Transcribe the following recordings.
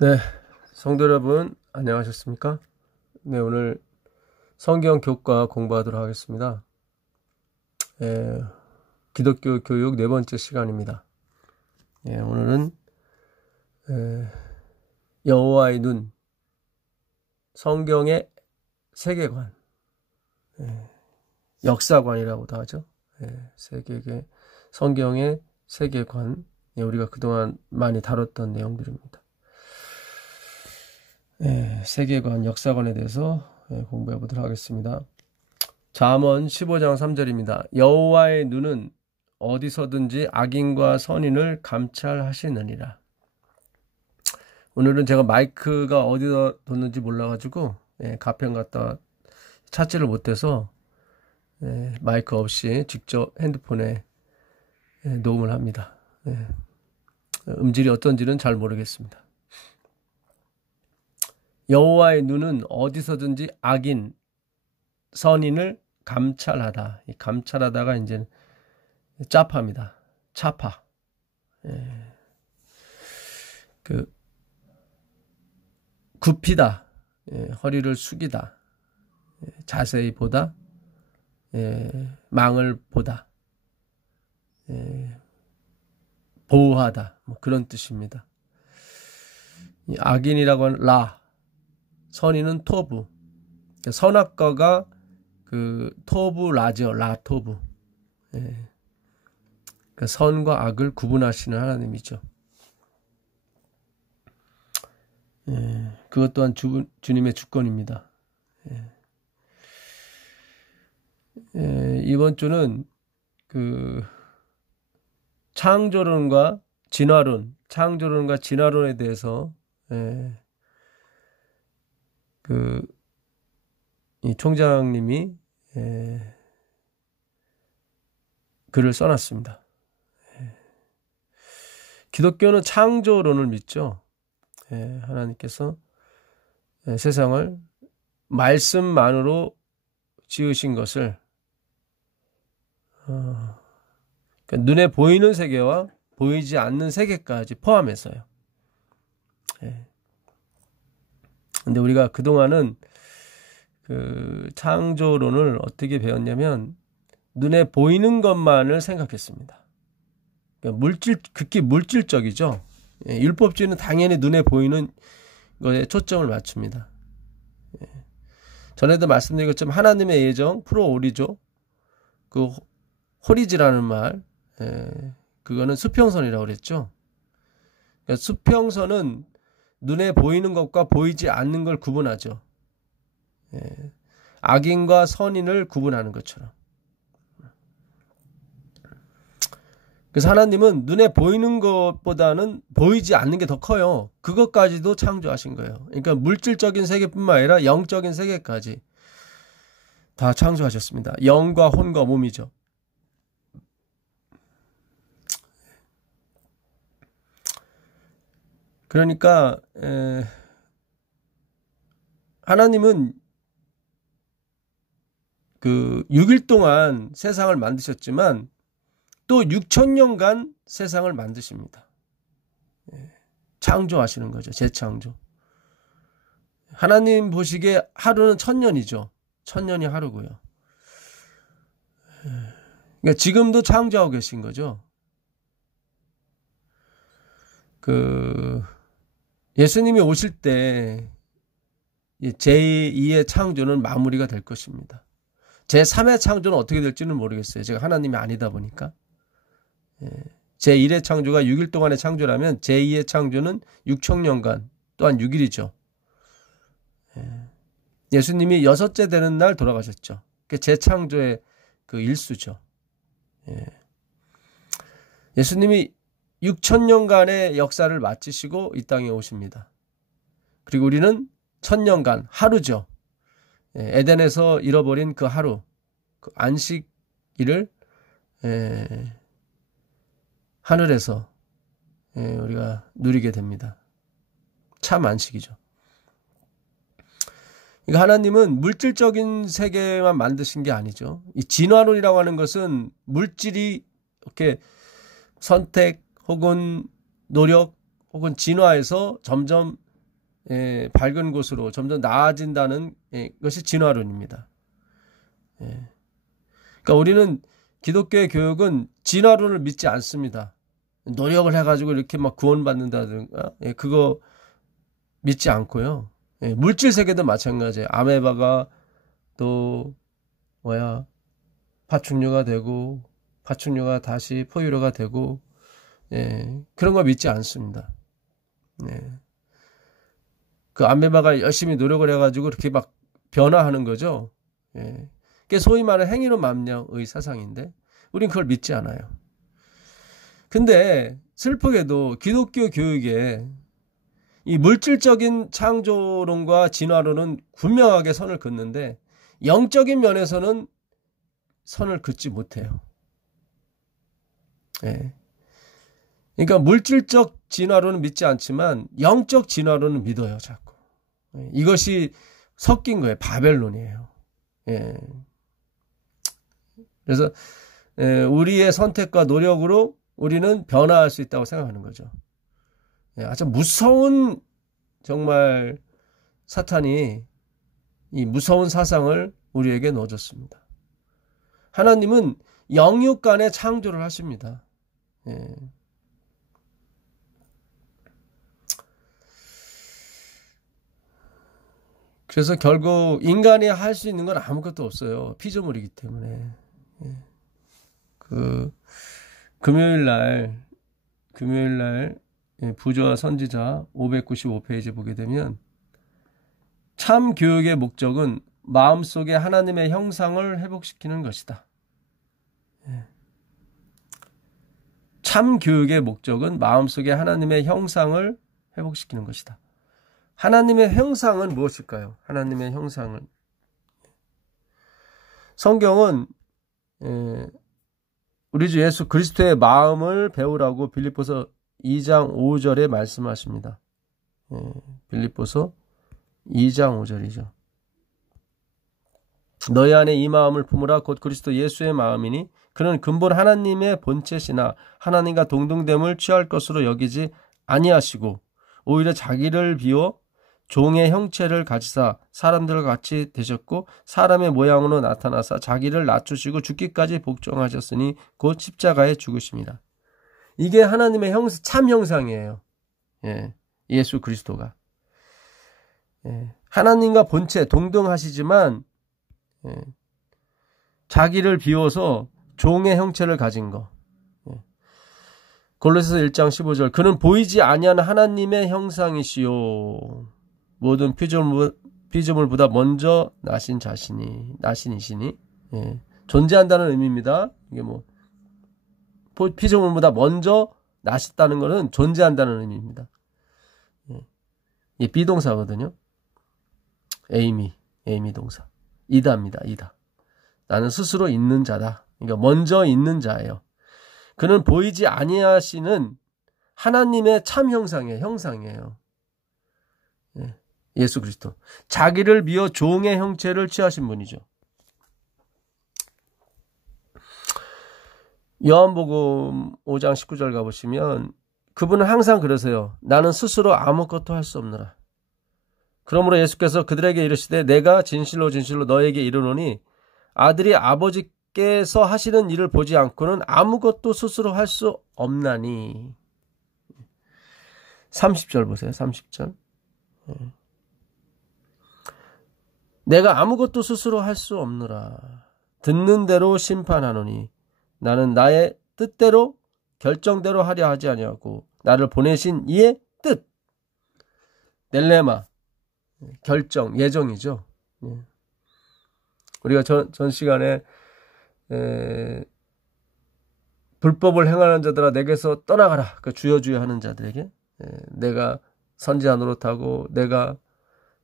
네, 성도 여러분, 안녕하셨습니까? 네, 오늘 성경 교과 공부하도록 하겠습니다. 기독교 교육 네 번째 시간입니다. 오늘은 여호와의 눈, 성경의 세계관, 역사관이라고도 하죠. 성경의 세계관, 우리가 그동안 많이 다뤘던 내용들입니다. 세계관, 역사관에 대해서 공부해 보도록 하겠습니다. 잠언 15장 3절입니다. 여호와의 눈은 어디서든지 악인과 선인을 감찰하시느니라. 오늘은 제가 마이크가 어디다 뒀는지 몰라가지고 가평 갔다 찾지를 못해서 마이크 없이 직접 핸드폰에 녹음을 합니다. 음질이 어떤지는 잘 모르겠습니다. 여호와의 눈은 어디서든지 악인, 선인을 감찰하다. 이 감찰하다가 이제 짜파입니다. 차파. 굽히다. 허리를 숙이다. 자세히 보다. 망을 보다. 보호하다. 뭐 그런 뜻입니다. 이 악인이라고 하는 라. 선인은 토부. 선악과가 그 토부 라죠. 라토부. 그 선과 악을 구분하시는 하나님이죠. 그것 또한 주님의 주권입니다. 이번 주는 그 창조론과 창조론과 진화론에 대해서 이 총장님이 글을 써놨습니다. 기독교는 창조론을 믿죠. 하나님께서 세상을 말씀만으로 지으신 것을 그러니까 눈에 보이는 세계와 보이지 않는 세계까지 포함해서요. 근데 우리가 그동안은 그 창조론을 어떻게 배웠냐면 눈에 보이는 것만을 생각했습니다. 그러니까 극히 물질적이죠. 율법주의는 당연히 눈에 보이는 것에 초점을 맞춥니다. 전에도 말씀드린 것처럼 하나님의 예정, 프로오리죠. 그 호리지라는 말, 그거는 수평선이라고 그랬죠. 그러니까 수평선은 눈에 보이는 것과 보이지 않는 걸 구분하죠. 악인과 선인을 구분하는 것처럼. 그래서 하나님은 눈에 보이는 것보다는 보이지 않는 게 더 커요. 그것까지도 창조하신 거예요. 그러니까 물질적인 세계뿐만 아니라 영적인 세계까지 다 창조하셨습니다. 영과 혼과 몸이죠. 그러니까 하나님은 그 6일 동안 세상을 만드셨지만 또 6,000년간 세상을 만드십니다. 창조하시는 거죠. 재창조. 하나님 보시기에 하루는 1,000년이죠. 1,000년이 하루고요. 그러니까 지금도 창조하고 계신 거죠. 예수님이 오실 때 제2의 창조는 마무리가 될 것입니다. 제3의 창조는 어떻게 될지는 모르겠어요. 제가 하나님이 아니다 보니까. 제1의 창조가 6일 동안의 창조라면 제2의 창조는 6,000년간 또한 6일이죠. 예수님이 6째 되는 날 돌아가셨죠. 그게 재창조의 그 일수죠. 예수님이 6,000년간의 역사를 마치시고 이 땅에 오십니다. 그리고 우리는 1,000년간 하루죠. 에덴에서 잃어버린 그 하루, 그 안식일을 하늘에서 우리가 누리게 됩니다. 참 안식이죠. 그러니까 하나님은 물질적인 세계만 만드신 게 아니죠. 이 진화론이라고 하는 것은 물질이 이렇게 선택 혹은 노력 혹은 진화해서 점점 밝은 곳으로 점점 나아진다는 것이 진화론입니다. 그러니까 우리는 기독교의 교육은 진화론을 믿지 않습니다. 노력을 해가지고 이렇게 막 구원받는다든가 그거 믿지 않고요. 물질 세계도 마찬가지예요. 아메바가 또 파충류가 되고 파충류가 다시 포유류가 되고 그런 거 믿지 않습니다. 그 아메바가 열심히 노력을 해가지고 그렇게 막 변화하는 거죠. 그게 소위 말하는 행위론 망령의 사상인데 우린 그걸 믿지 않아요. 근데 슬프게도 기독교 교육에 이 물질적인 창조론과 진화론은 분명하게 선을 긋는데 영적인 면에서는 선을 긋지 못해요. 그러니까 물질적 진화론은 믿지 않지만 영적 진화론은 믿어요, 자꾸. 이것이 섞인 거예요. 바벨론이에요. 그래서 우리의 선택과 노력으로 우리는 변화할 수 있다고 생각하는 거죠. 아주 무서운 정말 사탄이 이 무서운 사상을 우리에게 넣어줬습니다. 하나님은 영육 간에 창조를 하십니다. 그래서 결국 인간이 할 수 있는 건 아무것도 없어요. 피조물이기 때문에. 그 금요일 날 부조와 선지자 595페이지 보게 되면 참 교육의 목적은 마음속에 하나님의 형상을 회복시키는 것이다. 참 교육의 목적은 마음속에 하나님의 형상을 회복시키는 것이다. 하나님의 형상은 무엇일까요? 하나님의 형상은 성경은 우리 주 예수 그리스도의 마음을 배우라고 빌립보서 2장 5절에 말씀하십니다. 빌립보서 2장 5절이죠. 너희 안에 이 마음을 품으라 곧 그리스도 예수의 마음이니 그는 근본 하나님의 본체시나 하나님과 동등됨을 취할 것으로 여기지 아니하시고 오히려 자기를 비워 종의 형체를 가지사 사람들과 같이 되셨고 사람의 모양으로 나타나사 자기를 낮추시고 죽기까지 복종하셨으니 곧 십자가에 죽으십니다. 이게 하나님의 참 형상이에요. 예수 그리스도가. 하나님과 본체 동등하시지만 자기를 비워서 종의 형체를 가진 거. 골로새서 1장 15절 그는 보이지 아니하는 하나님의 형상이시요 모든 피조물보다 먼저 나신이시니 존재한다는 의미입니다. 이게 피조물보다 먼저 나셨다는 것은 존재한다는 의미입니다. 이게 비동사거든요. 에이미 동사. 이다입니다. 이다. 나는 스스로 있는 자다. 그러니까 먼저 있는 자예요. 그는 보이지 아니하시는 하나님의 참 형상이에요. 예수 그리스도. 자기를 비워 종의 형체를 취하신 분이죠. 요한복음 5장 19절 가보시면 그분은 항상 그러세요. 나는 스스로 아무것도 할 수 없노라. 그러므로 예수께서 그들에게 이르시되 내가 진실로 너에게 이르노니 아들이 아버지께서 하시는 일을 보지 않고는 아무것도 스스로 할 수 없나니. 30절 보세요. 30절. 내가 아무것도 스스로 할 수 없노라. 듣는 대로 심판하노니 나는 나의 뜻대로 결정대로 하려 하지 아니하고 나를 보내신 이의 뜻. 넬레마. 결정, 예정이죠. 우리가 전 시간에 불법을 행하는 자들아 내게서 떠나가라. 그 주여 하는 자들에게 내가 선지자 노릇하고 내가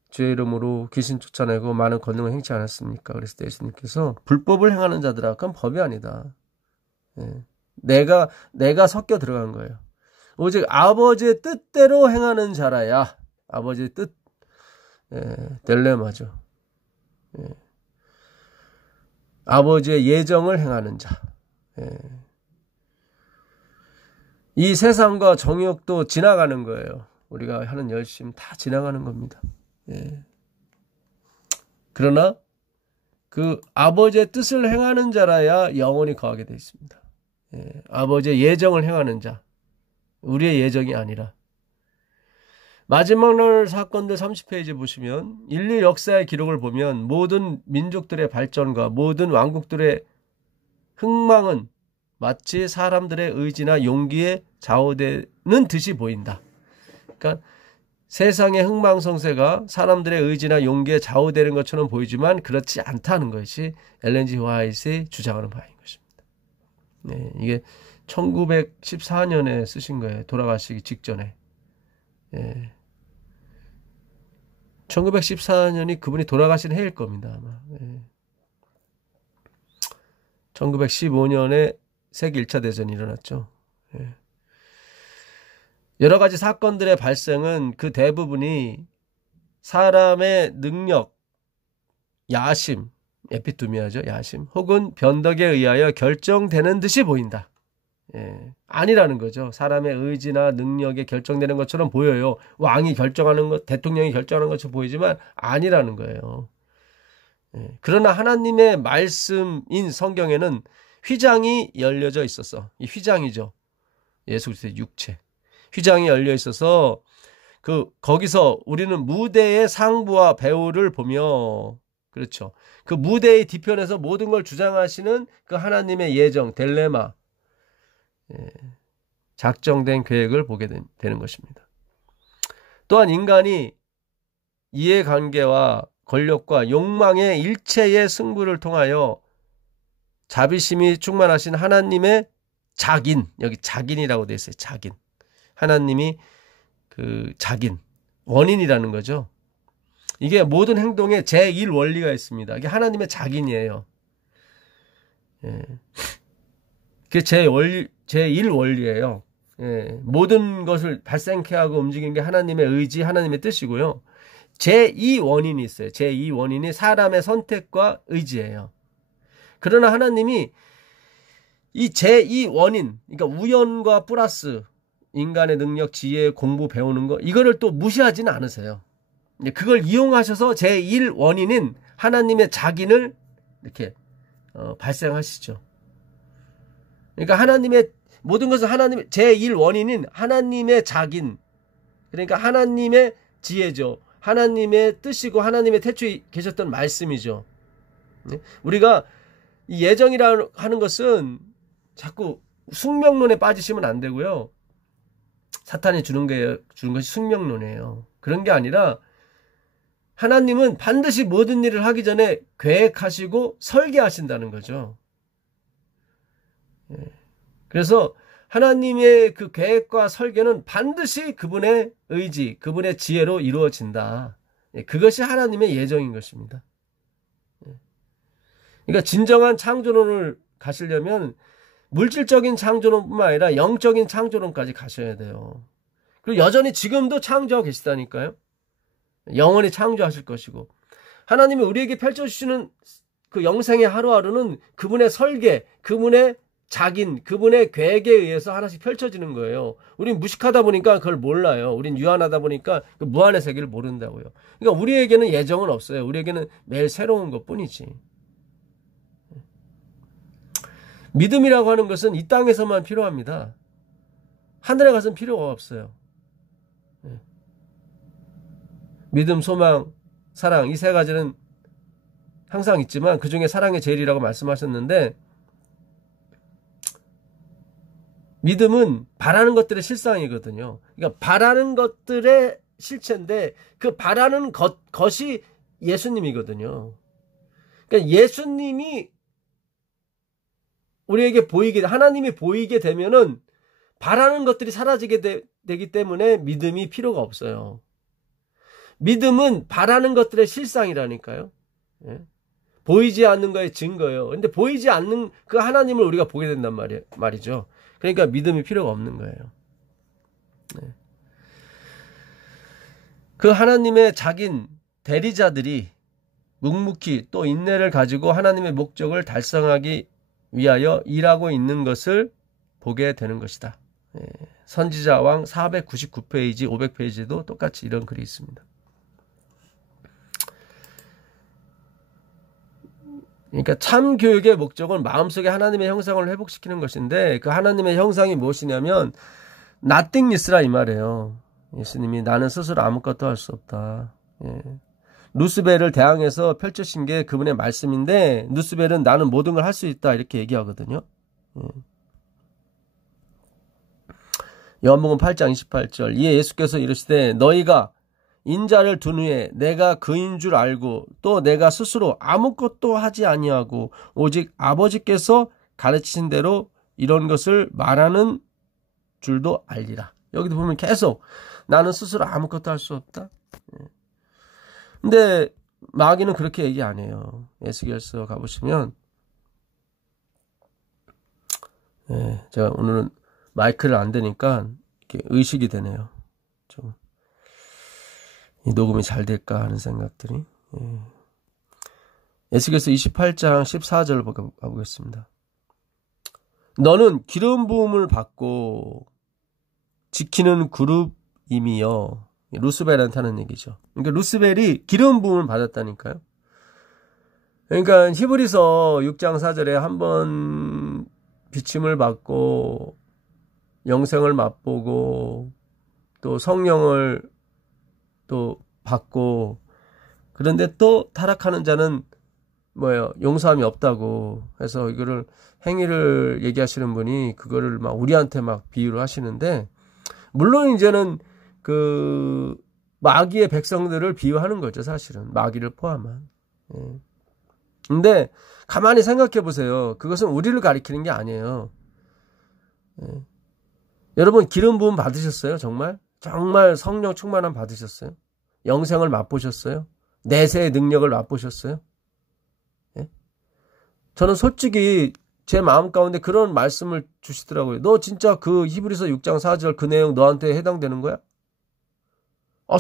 주의 이름으로 귀신 쫓아내고 많은 권능을 행치 않았습니까? 그래서 예수님께서 불법을 행하는 자들아 그건 법이 아니다. 내가 섞여 들어간 거예요. 오직 아버지의 뜻대로 행하는 자라야. 아버지의 뜻. 델레마죠. 아버지의 예정을 행하는 자. 이 세상과 정욕도 지나가는 거예요. 우리가 하는 열심 다 지나가는 겁니다. 예. 그러나 그 아버지의 뜻을 행하는 자라야 영원히 거하게 되어 있습니다. 예. 아버지의 예정을 행하는 자, 우리의 예정이 아니라. 마지막 날 사건들 30페이지 보시면 인류 역사의 기록을 보면 모든 민족들의 발전과 모든 왕국들의 흥망은 마치 사람들의 의지나 용기에 좌우되는 듯이 보인다. 그러니까 세상의 흥망성쇠가 사람들의 의지나 용기에 좌우되는 것처럼 보이지만 그렇지 않다는 것이 엘렌 G 화이트의 주장하는 바인 것입니다. 네, 이게 1914년에 쓰신 거예요. 돌아가시기 직전에. 예. 1914년이 그분이 돌아가신 해일 겁니다. 아마. 예. 1915년에 세계 1차 대전이 일어났죠. 예. 여러 가지 사건들의 발생은 그 대부분이 사람의 능력, 야심, 에피투미아죠. 야심, 혹은 변덕에 의하여 결정되는 듯이 보인다. 예. 아니라는 거죠. 사람의 의지나 능력에 결정되는 것처럼 보여요. 왕이 결정하는 것, 대통령이 결정하는 것처럼 보이지만 아니라는 거예요. 예. 그러나 하나님의 말씀인 성경에는 휘장이 열려져 있었어. 이 휘장이죠. 예수 그리스도의 육체. 휘장이 열려 있어서 거기서 우리는 무대의 상부와 배우를 보며, 그렇죠. 그 무대의 뒤편에서 모든 걸 주장하시는 그 하나님의 예정, 딜레마, 작정된 계획을 보게 되는 것입니다. 또한 인간이 이해관계와 권력과 욕망의 일체의 승부를 통하여 자비심이 충만하신 하나님의 작인, 여기 작인이라고 되어 있어요. 작인. 하나님이 그 작인, 원인이라는 거죠. 이게 모든 행동에 제1 원리가 있습니다. 이게 하나님의 작인이에요. 예. 그게 제1 원리예요. 예. 모든 것을 발생케 하고 움직이는 게 하나님의 의지, 하나님의 뜻이고요. 제2 원인이 있어요. 제2 원인이 사람의 선택과 의지예요. 그러나 하나님이 이 제2 원인, 그러니까 우연과 플러스 인간의 능력, 지혜, 공부 배우는 거, 이거를 또 무시하지는 않으세요. 그걸 이용하셔서 제1 원인인 하나님의 작인을 이렇게 발생하시죠. 그러니까 하나님의 모든 것은 하나님의 제1 원인인 하나님의 작인, 그러니까 하나님의 지혜죠. 하나님의 뜻이고 하나님의 태초에 계셨던 말씀이죠. 우리가 이 예정이라고 하는 것은 자꾸 숙명론에 빠지시면 안 되고요. 사탄이 주는 것이 숙명론이에요. 그런 게 아니라 하나님은 반드시 모든 일을 하기 전에 계획하시고 설계하신다는 거죠. 그래서 하나님의 그 계획과 설계는 반드시 그분의 의지, 그분의 지혜로 이루어진다. 그것이 하나님의 예정인 것입니다. 그러니까 진정한 창조론을 가시려면 물질적인 창조론뿐만 아니라 영적인 창조론까지 가셔야 돼요. 그리고 여전히 지금도 창조하고 계시다니까요. 영원히 창조하실 것이고, 하나님이 우리에게 펼쳐주시는 그 영생의 하루하루는 그분의 설계, 그분의 작인, 그분의 계획에 의해서 하나씩 펼쳐지는 거예요. 우린 무식하다 보니까 그걸 몰라요. 우린 유한하다 보니까 그 무한의 세계를 모른다고요. 그러니까 우리에게는 예정은 없어요. 우리에게는 매일 새로운 것뿐이지. 믿음이라고 하는 것은 이 땅에서만 필요합니다. 하늘에 가서는 필요가 없어요. 믿음, 소망, 사랑, 이 세 가지는 항상 있지만 그 중에 사랑이 제일이라고 말씀하셨는데, 믿음은 바라는 것들의 실상이거든요. 그러니까 바라는 것들의 실체인데 그 바라는 것이 예수님이거든요. 그러니까 예수님이 우리에게 하나님이 보이게 되면은 바라는 것들이 사라지게 되기 때문에 믿음이 필요가 없어요. 믿음은 바라는 것들의 실상이라니까요. 예? 보이지 않는 거의 증거예요. 근데 보이지 않는 그 하나님을 우리가 보게 된단 말이죠. 그러니까 믿음이 필요가 없는 거예요. 네. 그 하나님의 작인 대리자들이 묵묵히 또 인내를 가지고 하나님의 목적을 달성하기 위하여 일하고 있는 것을 보게 되는 것이다. 네. 선지자왕 499페이지, 500페이지도 똑같이 이런 글이 있습니다. 그러니까 참 교육의 목적은 마음속에 하나님의 형상을 회복시키는 것인데, 그 하나님의 형상이 무엇이냐면 nothingness라 이 말이에요. 예수님이 나는 스스로 아무것도 할 수 없다. 예. 루스벨을 대항해서 펼쳐진 게 그분의 말씀인데, 루스벨은 나는 모든 걸 할 수 있다 이렇게 얘기하거든요. 예. 요한복음 8장 28절, 이에 예수께서 이르시되 너희가 인자를 둔 후에 내가 그인 줄 알고 또 내가 스스로 아무것도 하지 아니하고 오직 아버지께서 가르치신 대로 이런 것을 말하는 줄도 알리라. 여기도 보면 계속 나는 스스로 아무것도 할 수 없다. 근데 마귀는 그렇게 얘기 안 해요. 에스겔서 가보시면, 제가 오늘은 마이크를 안 대니까 이렇게 의식이 되네요. 좀 이 녹음이 잘 될까 하는 생각들이. 에스겔서 28장 14절 가보겠습니다. 너는 기름 부음을 받고 지키는 그룹임이여. 루스벨한테 하는 얘기죠. 그러니까 루스벨이 기름 부음을 받았다니까요. 그러니까 히브리서 6장 4절에 한번 비침을 받고 영생을 맛보고 또 성령을 또 받고, 그런데 또 타락하는 자는 뭐예요? 용서함이 없다고 해서 이거를 행위를 얘기하시는 분이 그거를 막 우리한테 막 비유를 하시는데, 물론 이제는 그 마귀의 백성들을 비유하는 거죠. 사실은 마귀를 포함한. 근데 가만히 생각해 보세요. 그것은 우리를 가리키는 게 아니에요. 여러분 기름 부음 받으셨어요? 정말 성령 충만함 받으셨어요? 영생을 맛보셨어요? 내세의 능력을 맛보셨어요? 저는 솔직히 제 마음 가운데 그런 말씀을 주시더라고요. 너 진짜 그 히브리서 6장 4절 그 내용 너한테 해당되는 거야?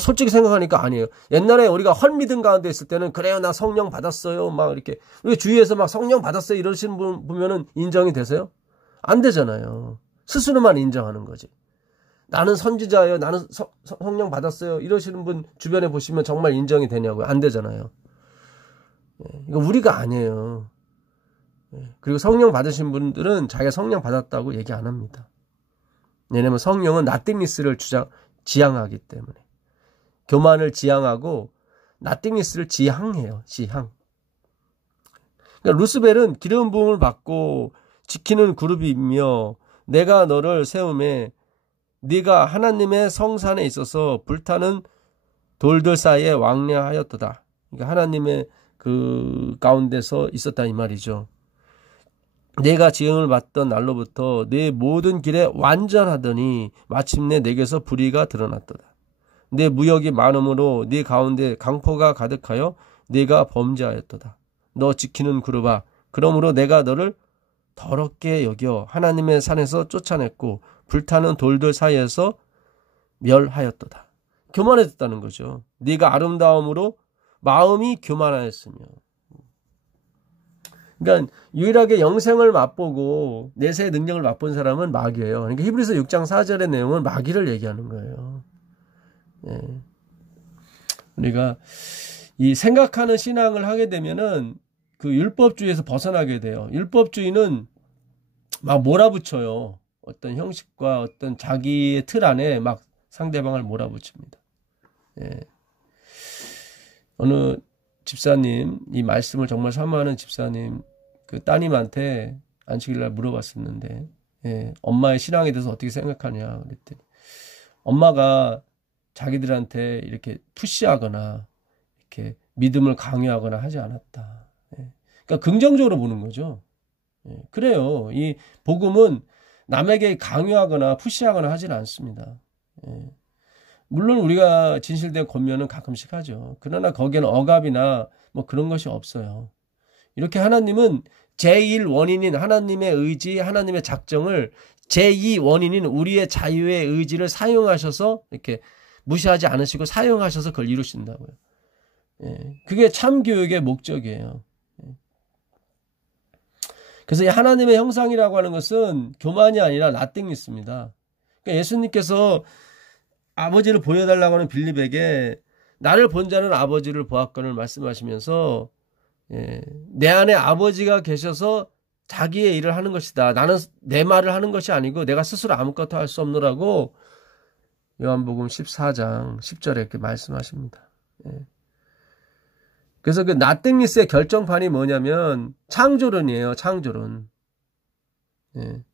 솔직히 생각하니까 아니에요. 옛날에 우리가 헐믿음 가운데 있을 때는 그래요, 나 성령 받았어요, 막 이렇게 우리 주위에서 막 성령 받았어요 이러시는 분 보면은 인정이 되세요? 안 되잖아요. 스스로만 인정하는 거지. 나는 선지자예요, 나는 성령 받았어요 이러시는 분 주변에 보시면 정말 인정이 되냐고요? 안 되잖아요. 이거 우리가 아니에요. 그리고 성령 받으신 분들은 자기가 성령 받았다고 얘기 안 합니다. 왜냐면 성령은 nothingness를 지향하기 때문에. 교만을 지향하고 nothingness를 지향해요. 지향. 그러니까 루스벨은 기름 부음을 받고 지키는 그룹이며 내가 너를 세움에 네가 하나님의 성산에 있어서 불타는 돌들 사이에 왕래하였도다. 그러니까 하나님의 그 가운데서 있었다 이 말이죠. 내가 지형을 받던 날로부터 내 모든 길에 완전하더니 마침내 내게서 불의가 드러났도다. 내 무역이 많음으로 네 가운데 강포가 가득하여 네가 범죄하였도다. 너 지키는 그룹아, 그러므로 내가 너를 더럽게 여겨 하나님의 산에서 쫓아냈고 불타는 돌들 사이에서 멸하였도다. 교만해졌다는 거죠. 네가 아름다움으로 마음이 교만하였으며. 그러니까 유일하게 영생을 맛보고 내세의 능력을 맛본 사람은 마귀예요. 그러니까 히브리서 6장 4절의 내용은 마귀를 얘기하는 거예요. 우리가 이 생각하는 신앙을 하게 되면은 그 율법주의에서 벗어나게 돼요. 율법주의는 막 몰아붙여요. 어떤 형식과 어떤 자기의 틀 안에 막 상대방을 몰아붙입니다. 어느 집사님, 이 말씀을 정말 사모하는 집사님, 그 따님한테 안식일날 물어봤었는데, 엄마의 신앙에 대해서 어떻게 생각하냐 그랬더니, 엄마가 자기들한테 이렇게 푸시하거나 이렇게 믿음을 강요하거나 하지 않았다. 그러니까 긍정적으로 보는 거죠. 그래요. 이 복음은 남에게 강요하거나 푸시하거나 하지는 않습니다. 물론 우리가 진실된 권면은 가끔씩 하죠. 그러나 거기에는 억압이나 뭐 그런 것이 없어요. 이렇게 하나님은 제1 원인인 하나님의 의지, 하나님의 작정을 제2 원인인 우리의 자유의 의지를 사용하셔서 이렇게 무시하지 않으시고 사용하셔서 그걸 이루신다고요. 그게 참교육의 목적이에요. 그래서 이 하나님의 형상이라고 하는 것은 교만이 아니라 nothingness입니다. 그러니까 예수님께서 아버지를 보여달라고 하는 빌립에게 나를 본 자는 아버지를 보았거늘 말씀하시면서 내 안에 아버지가 계셔서 자기의 일을 하는 것이다. 나는 내 말을 하는 것이 아니고 내가 스스로 아무것도 할 수 없노라고 요한복음 14장 10절에 이렇게 말씀하십니다. 그래서 그 나땡니스의 결정판이 뭐냐면 창조론이에요. 창조론. 그러니까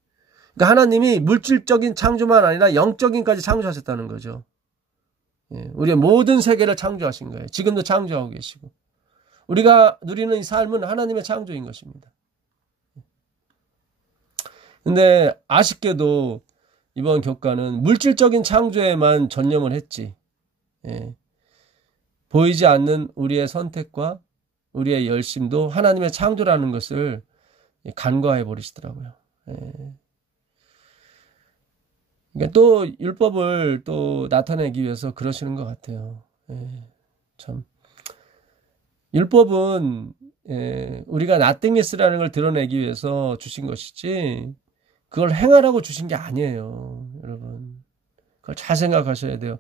하나님이 물질적인 창조만 아니라 영적인까지 창조하셨다는 거죠. 우리의 모든 세계를 창조하신 거예요. 지금도 창조하고 계시고. 우리가 누리는 이 삶은 하나님의 창조인 것입니다. 근데 아쉽게도 이번 교과는 물질적인 창조에만 전념을 했지. 보이지 않는 우리의 선택과 우리의 열심도 하나님의 창조라는 것을 간과해 버리시더라고요. 그러니까 또 율법을 또 나타내기 위해서 그러시는 것 같아요. 참 율법은 우리가 나땡니스라는 걸 드러내기 위해서 주신 것이지 그걸 행하라고 주신 게 아니에요. 여러분 그걸 잘 생각하셔야 돼요.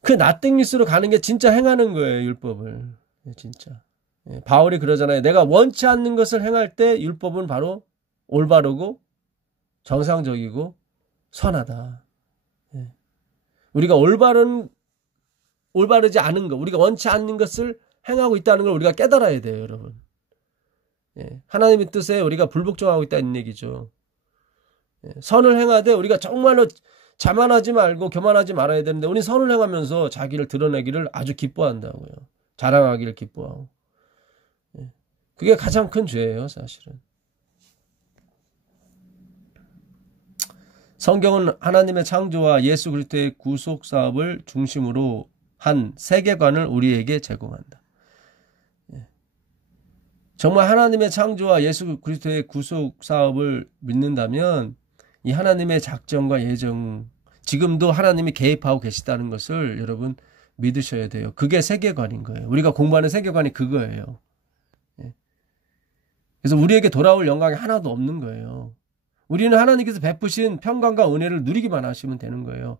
그 나땡니스로 가는 게 진짜 행하는 거예요. 율법을. 진짜 바울이 그러잖아요. 내가 원치 않는 것을 행할 때 율법은 바로 올바르고 정상적이고 선하다. 우리가 올바르지 않은 것, 우리가 원치 않는 것을 행하고 있다는 걸 우리가 깨달아야 돼요, 여러분. 하나님의 뜻에 우리가 불복종하고 있다는 얘기죠. 선을 행하되 우리가 정말로 자만하지 말고 교만하지 말아야 되는데 우리 선을 행하면서 자기를 드러내기를 아주 기뻐한다고요. 자랑하기를 기뻐하고. 그게 가장 큰 죄예요, 사실은. 성경은 하나님의 창조와 예수 그리스도의 구속 사업을 중심으로 한 세계관을 우리에게 제공한다. 정말 하나님의 창조와 예수 그리스도의 구속 사업을 믿는다면 이 하나님의 작정과 예정, 지금도 하나님이 개입하고 계시다는 것을 여러분 믿으셔야 돼요. 그게 세계관인 거예요. 우리가 공부하는 세계관이 그거예요. 그래서 우리에게 돌아올 영광이 하나도 없는 거예요. 우리는 하나님께서 베푸신 평강과 은혜를 누리기만 하시면 되는 거예요.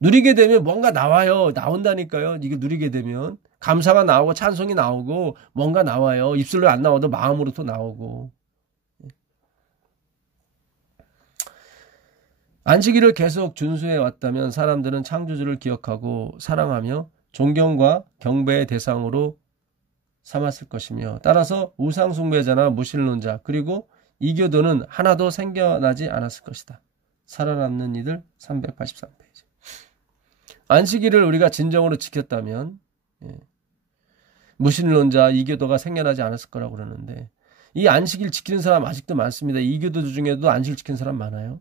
누리게 되면 뭔가 나와요. 나온다니까요. 이게 누리게 되면 감사가 나오고 찬송이 나오고 뭔가 나와요. 입술로 안 나와도 마음으로 또 나오고. 안식일을 계속 준수해 왔다면 사람들은 창조주를 기억하고 사랑하며 존경과 경배의 대상으로 삼았을 것이며 따라서 우상숭배자나 무신론자 그리고 이교도는 하나도 생겨나지 않았을 것이다. 살아남는 이들 383페이지. 안식일을 우리가 진정으로 지켰다면 무신론자, 이교도가 생겨나지 않았을 거라고 그러는데 이 안식일 지키는 사람 아직도 많습니다. 이교도 중에도 안식일 지키는 사람 많아요.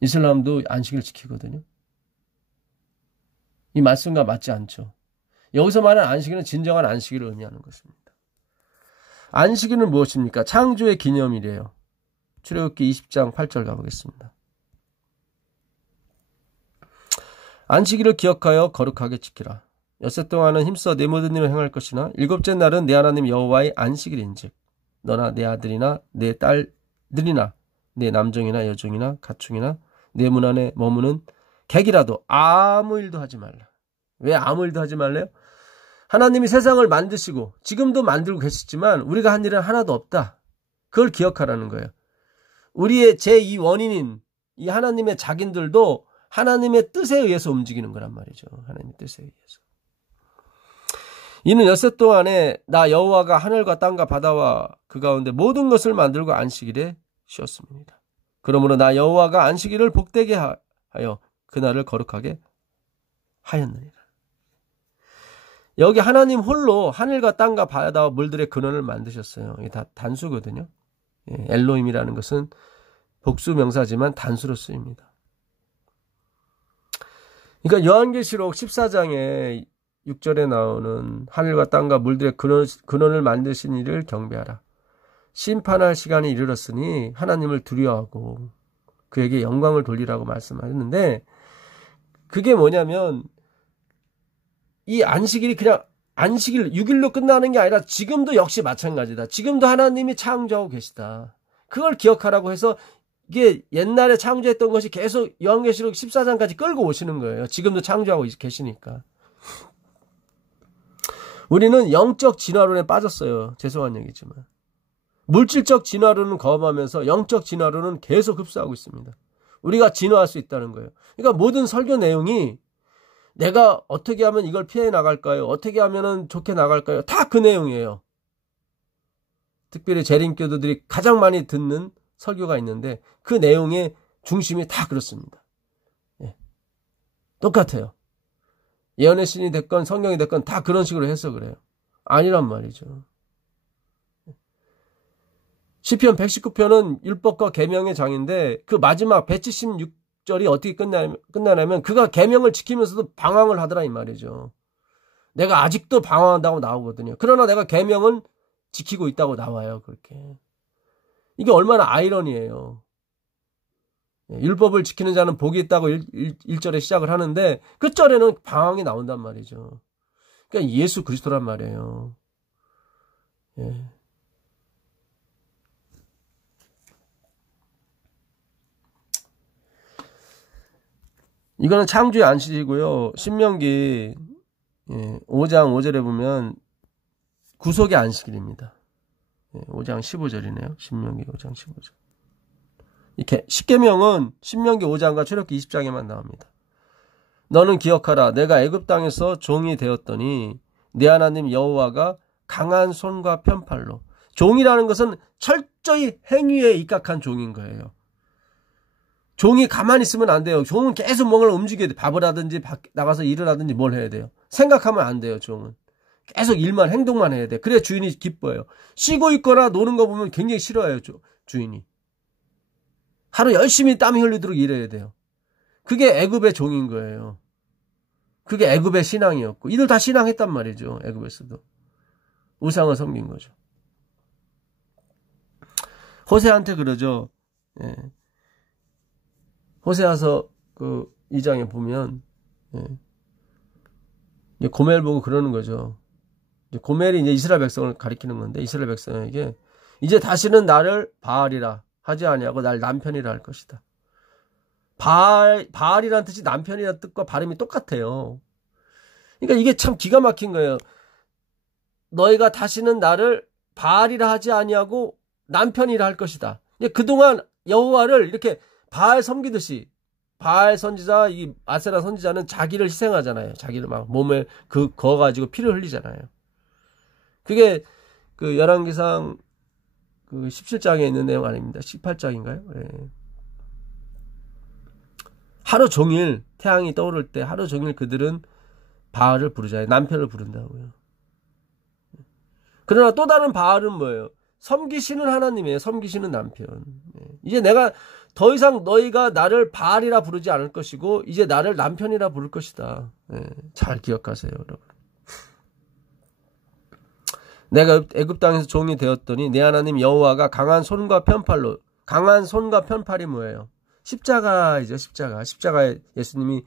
이슬람도 안식일 지키거든요. 이 말씀과 맞지 않죠. 여기서 말하는 안식일은 진정한 안식일을 의미하는 것입니다. 안식일은 무엇입니까? 창조의 기념일이에요. 출애굽기 20장 8절 가보겠습니다. 안식일을 기억하여 거룩하게 지키라. 엿새 동안은 힘써 내 모든 일을 행할 것이나 일곱째 날은 내 하나님 여호와의 안식일인즉 너나 내 아들이나 내 딸들이나 내 남종이나 여종이나 가축이나 내 문 안에 머무는 객이라도 아무 일도 하지 말라. 왜 아무 일도 하지 말래요? 하나님이 세상을 만드시고 지금도 만들고 계시지만 우리가 한 일은 하나도 없다. 그걸 기억하라는 거예요. 우리의 제2원인인 이 하나님의 자긴들도 하나님의 뜻에 의해서 움직이는 거란 말이죠. 하나님의 뜻에 의해서. 이는 엿새 동안에 나 여호와가 하늘과 땅과 바다와 그 가운데 모든 것을 만들고 안식일에 쉬었습니다. 그러므로 나 여호와가 안식일을 복되게 하여 그날을 거룩하게 하였느니라. 여기 하나님 홀로 하늘과 땅과 바다와 물들의 근원을 만드셨어요. 이게 다 단수거든요. 엘로힘이라는 것은 복수 명사지만 단수로 쓰입니다. 그러니까 요한계시록 14장에 6절에 나오는 하늘과 땅과 물들의 근원을 만드신 이를 경배하라. 심판할 시간이 이르렀으니 하나님을 두려워하고 그에게 영광을 돌리라고 말씀하셨는데 그게 뭐냐면 이 안식일이 그냥 안식일 6일로 끝나는 게 아니라 지금도 역시 마찬가지다. 지금도 하나님이 창조하고 계시다. 그걸 기억하라고 해서 이게 옛날에 창조했던 것이 계속 요한계시록 14장까지 끌고 오시는 거예요. 지금도 창조하고 계시니까. 우리는 영적 진화론에 빠졌어요. 죄송한 얘기지만. 물질적 진화론은 거부하면서 영적 진화론은 계속 흡수하고 있습니다. 우리가 진화할 수 있다는 거예요. 그러니까 모든 설교 내용이 내가 어떻게 하면 이걸 피해 나갈까요? 어떻게 하면 좋게 나갈까요? 다 그 내용이에요. 특별히 재림교도들이 가장 많이 듣는 설교가 있는데 그 내용의 중심이 다 그렇습니다. 예. 똑같아요. 예언의 신이 됐건 성경이 됐건 다 그런 식으로 해석을 해요. 아니란 말이죠. 시편 119편은 율법과 계명의 장인데 그 마지막 176절이 어떻게 끝나냐면 그가 계명을 지키면서도 방황을 하더라 이 말이죠. 내가 아직도 방황한다고 나오거든요. 그러나 내가 계명은 지키고 있다고 나와요. 그렇게. 이게 얼마나 아이러니예요. 율법을 지키는 자는 복이 있다고 1절에 시작을 하는데 끝절에는 방황이 나온단 말이죠. 그러니까 예수 그리스도란 말이에요. 예. 이거는 창조의 안식이고요. 신명기 5장 5절에 보면 구속의 안식일입니다. 5장 15절이네요. 신명기 5장 15절. 이렇게 십계명은 신명기 5장과 출애굽기 20장에만 나옵니다. 너는 기억하라. 내가 애굽 땅에서 종이 되었더니 내 하나님 여호와가 강한 손과 편팔로. 종이라는 것은 철저히 행위에 입각한 종인 거예요. 종이 가만히 있으면 안 돼요. 종은 계속 뭔가를 움직여야 돼. 밥을 하든지 나가서 일을 하든지 뭘 해야 돼요. 생각하면 안 돼요. 종은. 계속 일만 행동만 해야 돼. 그래야 주인이 기뻐요. 쉬고 있거나 노는 거 보면 굉장히 싫어해요. 주인이. 하루 열심히 땀이 흘리도록 일해야 돼요. 그게 애굽의 종인 거예요. 그게 애굽의 신앙이었고 이들 다 신앙했단 말이죠. 애굽에서도. 우상을 섬긴 거죠. 호세한테 그러죠. 예. 호세아서 그 2장에 보면 고멜 보고 그러는 거죠. 고멜이 이제 이스라엘 백성을 가리키는 건데 이스라엘 백성에게 이제 다시는 나를 바알이라 하지 아니하고 날 남편이라 할 것이다. 바알이라는 뜻이 남편이라는 뜻과 발음이 똑같아요. 그러니까 이게 참 기가 막힌 거예요. 너희가 다시는 나를 바알이라 하지 아니하고 남편이라 할 것이다. 그동안 여호와를 이렇게 바알 섬기듯이 바알 선지자, 이 아세라 선지자는 자기를 희생하잖아요. 자기를 막 몸에 거 가지고 피를 흘리잖아요. 그게 그 열왕기상 그 17장에 있는 내용 아닙니다. 18장인가요? 예. 하루 종일 태양이 떠오를 때 하루 종일 그들은 바알을 부르잖아요. 남편을 부른다고요. 그러나 또 다른 바알은 뭐예요? 섬기시는 하나님이에요. 섬기시는 남편. 이제 내가 더 이상 너희가 나를 바알이라 부르지 않을 것이고 이제 나를 남편이라 부를 것이다. 잘 기억하세요, 여러분. 내가 애굽 땅에서 종이 되었더니 내 하나님 여호와가 강한 손과 편팔로. 강한 손과 편팔이 뭐예요? 십자가이죠. 십자가에 예수님이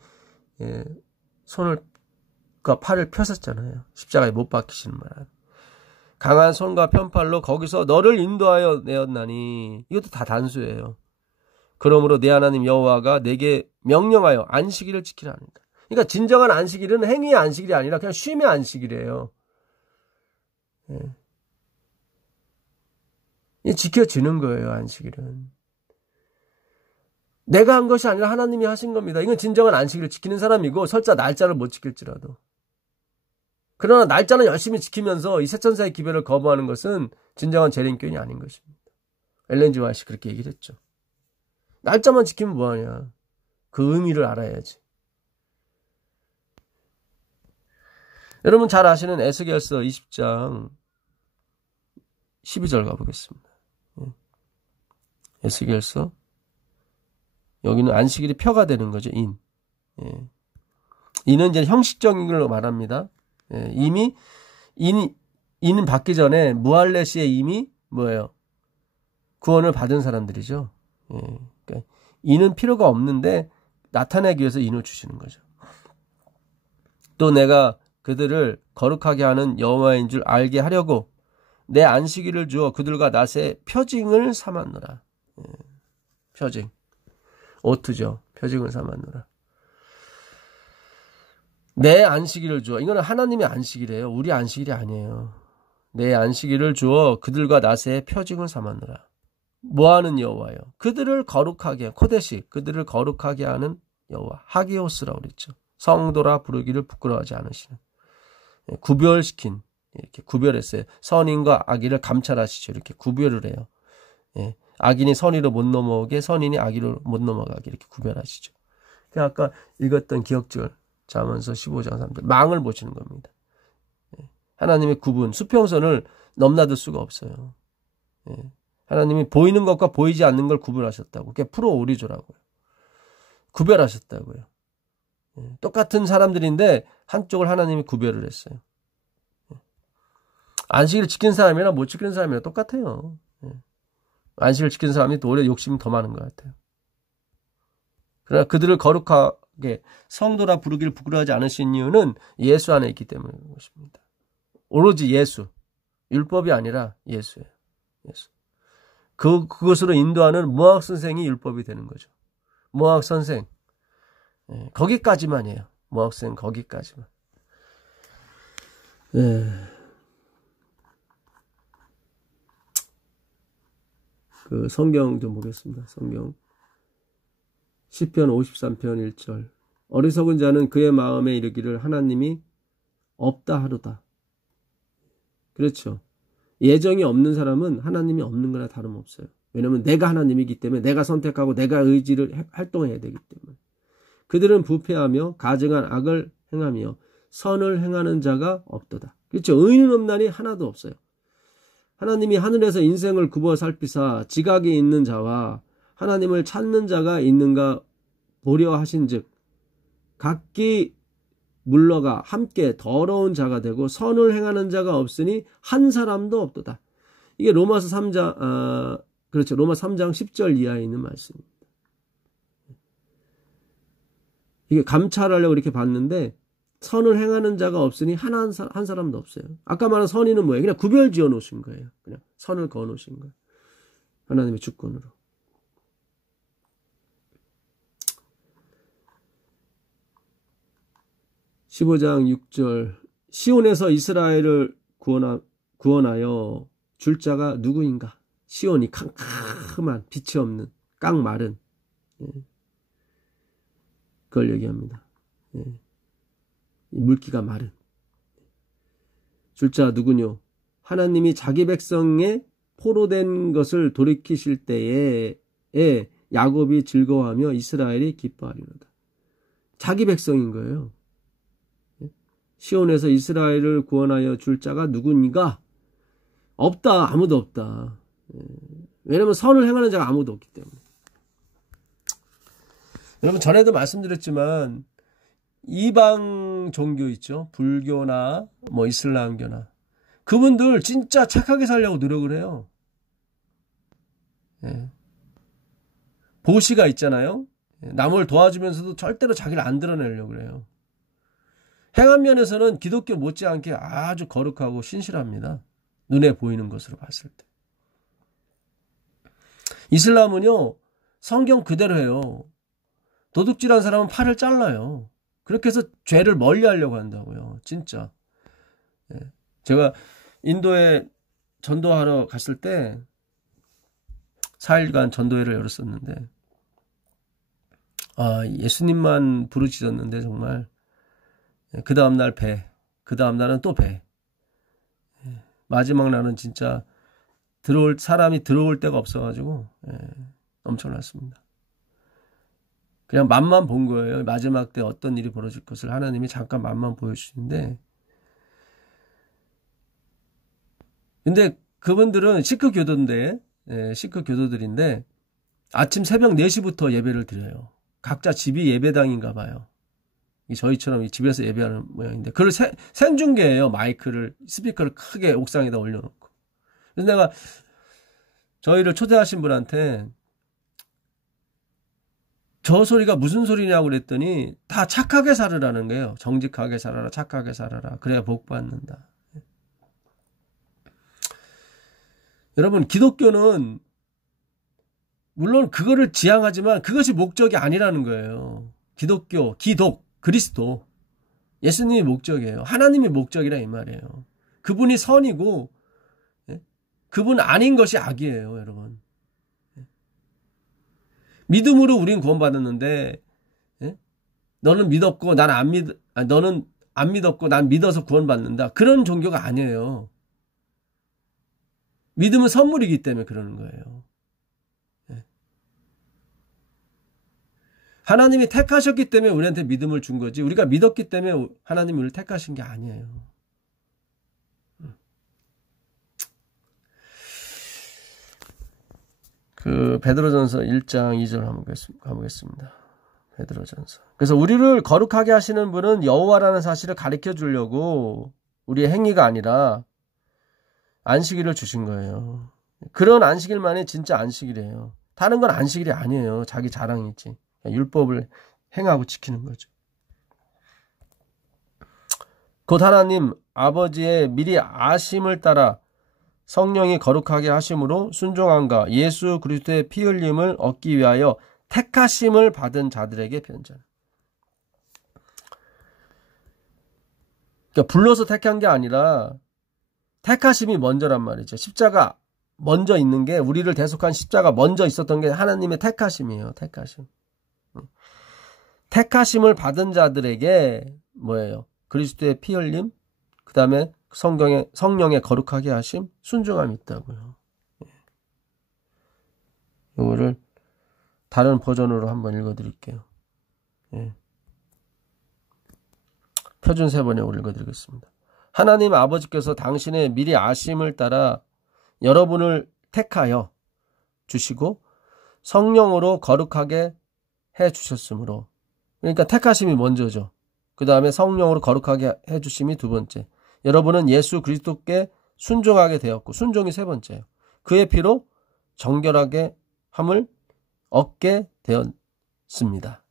손과 팔을 펴셨잖아요. 십자가에 못 박히시는 말. 강한 손과 편팔로 거기서 너를 인도하여 내었나니. 이것도 다 단수예요. 그러므로 내 하나님 여호와가 내게 명령하여 안식일을 지키라 하니까. 그러니까 진정한 안식일은 행위의 안식일이 아니라 그냥 쉼의 안식일이에요. 지켜지는 거예요. 안식일은. 내가 한 것이 아니라 하나님이 하신 겁니다. 이건 진정한 안식일을 지키는 사람이고 설사 날짜를 못 지킬지라도. 그러나 날짜는 열심히 지키면서 이 세천사의 기별을 거부하는 것은 진정한 재림교인이 아닌 것입니다. 엘렌 G. 화이트가 그렇게 얘기를 했죠. 날짜만 지키면 뭐하냐. 그 의미를 알아야지. 여러분 잘 아시는 에스겔서 20장 12절 가보겠습니다. 에스겔서 여기는 안식일이 표가 되는 거죠. 인. 인은 이제 형식적인 걸로 말합니다. 이미 인은 받기 전에 무할레시의 이미 뭐예요? 구원을 받은 사람들이죠. 그러니까 인은 필요가 없는데 나타내기 위해서 인을 주시는 거죠. 또 내가 그들을 거룩하게 하는 여호와인 줄 알게 하려고 내 안식일을 주어 그들과 낫의 표징을 삼았노라. 표징. 오트죠. 표징을 삼았노라. 내 안식일을 주어. 이거는 하나님의 안식일이에요. 우리 안식일이 아니에요. 내 안식일을 주어 그들과 낫의 표징을 삼았노라. 뭐하는 여호와요? 그들을 거룩하게, 코데시, 그들을 거룩하게 하는 여호와. 하기오스라고 그랬죠. 성도라 부르기를 부끄러워하지 않으시는. 구별시킨, 이렇게 구별했어요. 선인과 악인을 감찰하시죠. 이렇게 구별을 해요. 예. 악인이 선의로 못 넘어오게, 선인이 악의로 못 넘어가게 이렇게 구별하시죠. 아까 읽었던 기억절, 잠언서 15장 3절, 망을 보시는 겁니다. 예. 하나님의 구분, 수평선을 넘나들 수가 없어요. 예. 하나님이 보이는 것과 보이지 않는 걸 구분하셨다고. 그게 프로오리조라고요. 구별하셨다고요. 예. 똑같은 사람들인데 한쪽을 하나님이 구별을 했어요. 예. 안식일을 지킨 사람이나 못 지키는 사람이나 똑같아요. 예. 안식을 지키는 사람이 또 오히려 욕심이 더 많은 것 같아요. 그러나 그들을 거룩하게 성도라 부르기를 부끄러워하지 않으신 이유는 예수 안에 있기 때문인 것입니다. 오로지 예수. 율법이 아니라 예수예요. 예수. 그것으로 인도하는 무학 선생이 율법이 되는 거죠. 무학 선생. 예, 거기까지만이에요. 무학 선생 거기까지만. 예. 그 성경 좀 보겠습니다. 성경 시편 53편 1절. 어리석은 자는 그의 마음에 이르기를 하나님이 없다 하로다. 그렇죠. 예정이 없는 사람은 하나님이 없는 거나 다름없어요. 왜냐하면 내가 하나님이기 때문에 내가 선택하고 내가 의지를 활동해야 되기 때문에. 그들은 부패하며 가증한 악을 행하며 선을 행하는 자가 없도다. 그렇죠. 의인은 없나니 하나도 없어요. 하나님이 하늘에서 인생을 굽어 살피사 지각이 있는 자와 하나님을 찾는 자가 있는가 보려 하신즉 각기 물러가 함께 더러운 자가 되고 선을 행하는 자가 없으니 한 사람도 없도다. 이게 로마서 3장 그렇죠. 로마 3장 10절 이하에 있는 말씀입니다. 이게 감찰하려고 이렇게 봤는데 선을 행하는 자가 없으니 한 사람도 없어요. 아까 말한 선의는 뭐예요? 그냥 구별 지어 놓으신 거예요. 그냥 선을 그어 놓으신 거예요. 하나님의 주권으로. (15장 6절) 시온에서 이스라엘을 구원하여 줄 자가 누구인가? 시온이 캄캄한 빛이 없는 깡마른 그걸 얘기합니다. 물기가 마른 줄 자 누구뇨? 하나님이 자기 백성의 포로된 것을 돌이키실 때에 야곱이 즐거워하며 이스라엘이 기뻐하리로다. 자기 백성인 거예요. 시온에서 이스라엘을 구원하여 줄 자가 누구인가? 없다. 아무도 없다. 왜냐하면 선을 행하는 자가 아무도 없기 때문에. 여러분 전에도 말씀드렸지만 이방 종교 있죠. 불교나 뭐 이슬람교나 그분들 진짜 착하게 살려고 노력을 해요. 예. 보시가 있잖아요. 남을 도와주면서도 절대로 자기를 안 드러내려고 그래요. 행한 면에서는 기독교 못지않게 아주 거룩하고 신실합니다. 눈에 보이는 것으로 봤을 때. 이슬람은요. 성경 그대로 해요. 도둑질한 사람은 팔을 잘라요. 그렇게 해서 죄를 멀리하려고 한다고요. 진짜. 제가 인도에 전도하러 갔을 때 4일간 전도회를 열었었는데 예수님만 부르짖었는데 정말 그 다음날 배, 그 다음날은 또 배. 마지막 날은 진짜 사람이 들어올 데가 없어가지고 엄청났습니다. 그냥 맛만 본 거예요. 마지막 때 어떤 일이 벌어질 것을 하나님이 잠깐 맛만 보여주시는데 근데 그분들은 시크교도들인데 아침 새벽 4시부터 예배를 드려요. 각자 집이 예배당인가 봐요. 저희처럼 집에서 예배하는 모양인데 그걸 생중계해요. 마이크를 스피커를 크게 옥상에다 올려놓고. 그래서 내가 저희를 초대하신 분한테 저 소리가 무슨 소리냐고 그랬더니 다 착하게 살으라는 거예요. 정직하게 살아라, 착하게 살아라. 그래야 복 받는다. 여러분, 기독교는 물론 그거를 지향하지만 그것이 목적이 아니라는 거예요. 기독교, 그리스도. 예수님이 목적이에요. 하나님이 목적이라 이 말이에요. 그분이 선이고 그분 아닌 것이 악이에요, 여러분. 믿음으로 우린 구원받았는데 너는 믿었고 너는 안 믿었고 난 믿어서 구원받는다. 그런 종교가 아니에요. 믿음은 선물이기 때문에 그러는 거예요. 하나님이 택하셨기 때문에 우리한테 믿음을 준 거지 우리가 믿었기 때문에 하나님이 우리를 택하신 게 아니에요. 베드로전서 1장 2절 한번 가보겠습니다. 베드로전서. 그래서 우리를 거룩하게 하시는 분은 여호와라는 사실을 가르쳐 주려고 우리의 행위가 아니라 안식일을 주신 거예요. 그런 안식일만이 진짜 안식일이에요. 다른 건 안식일이 아니에요. 자기 자랑이지. 율법을 행하고 지키는 거죠. 곧 하나님 아버지의 미리 아심을 따라 성령이 거룩하게 하심으로 순종함과 예수 그리스도의 피 흘림을 얻기 위하여 택하심을 받은 자들에게 변전. 그러니까 불러서 택한 게 아니라 택하심이 먼저란 말이죠. 십자가 먼저 있는 게 우리를 대속한 십자가 먼저 있었던 게 하나님의 택하심이에요. 택하심. 택하심을 받은 자들에게 뭐예요? 그리스도의 피 흘림, 그 다음에 성령의 거룩하게 하심, 순종함이 있다고요. 이거를 다른 버전으로 한번 읽어드릴게요. 표준 세번역으로 읽어드리겠습니다. 하나님 아버지께서 당신의 미리 아심을 따라 여러분을 택하여 주시고 성령으로 거룩하게 해 주셨으므로, 그러니까 택하심이 먼저죠. 그 다음에 성령으로 거룩하게 해 주심이 두 번째. 여러분은 예수 그리스도께 순종하게 되었고, 순종이 세 번째예요. 그의 피로 정결하게 함을 얻게 되었습니다.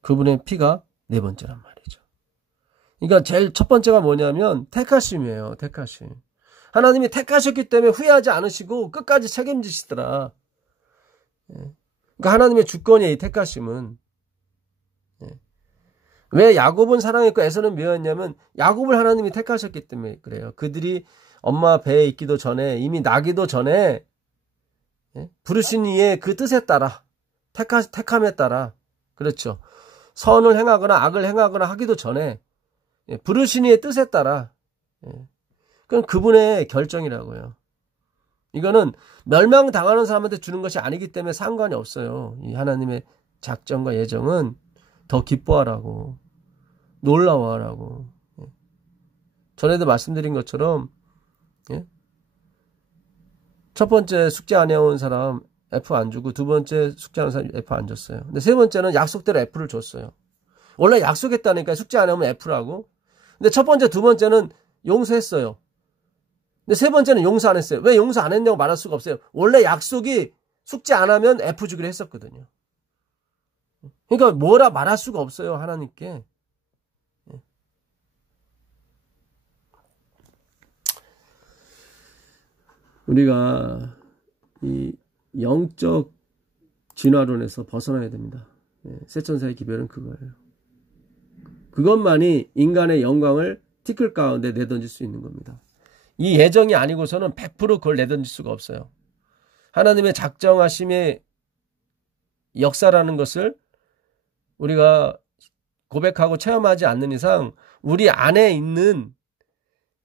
그분의 피가 네 번째란 말이죠. 그러니까 제일 첫 번째가 뭐냐면 택하심이에요. 택하심. 하나님이 택하셨기 때문에 후회하지 않으시고 끝까지 책임지시더라. 그러니까 하나님의 주권이에요. 이 택하심은. 왜 야곱은 사랑했고 에서는 미워했냐면 야곱을 하나님이 택하셨기 때문에 그래요. 그들이 엄마 배에 있기도 전에, 이미 나기도 전에 부르신 이의 그 뜻에 따라, 택함에 따라, 그렇죠. 선을 행하거나 악을 행하거나 하기도 전에 부르신 이의 뜻에 따라, 그건 그분의 결정이라고요. 이거는 멸망당하는 사람한테 주는 것이 아니기 때문에 상관이 없어요. 이 하나님의 작정과 예정은 더 기뻐하라고, 놀라워하라고. 전에도 말씀드린 것처럼 첫 번째 숙제 안 해온 사람 F 안 주고 두 번째 숙제하는 사람 F 안 줬어요. 근데 세 번째는 약속대로 F를 줬어요. 원래 약속했다니까 숙제 안 해오면 F라고. 근데 첫 번째, 두 번째는 용서했어요. 근데 세 번째는 용서 안 했어요. 왜 용서 안 했냐고 말할 수가 없어요. 원래 약속이 숙제 안 하면 F 주기로 했었거든요. 그러니까 뭐라 말할 수가 없어요, 하나님께. 우리가 이 영적 진화론에서 벗어나야 됩니다. 셋천사의 기별은 그거예요. 그것만이 인간의 영광을 티끌 가운데 내던질 수 있는 겁니다. 이 예정이 아니고서는 100% 그걸 내던질 수가 없어요. 하나님의 작정하심의 역사라는 것을 우리가 고백하고 체험하지 않는 이상 우리 안에 있는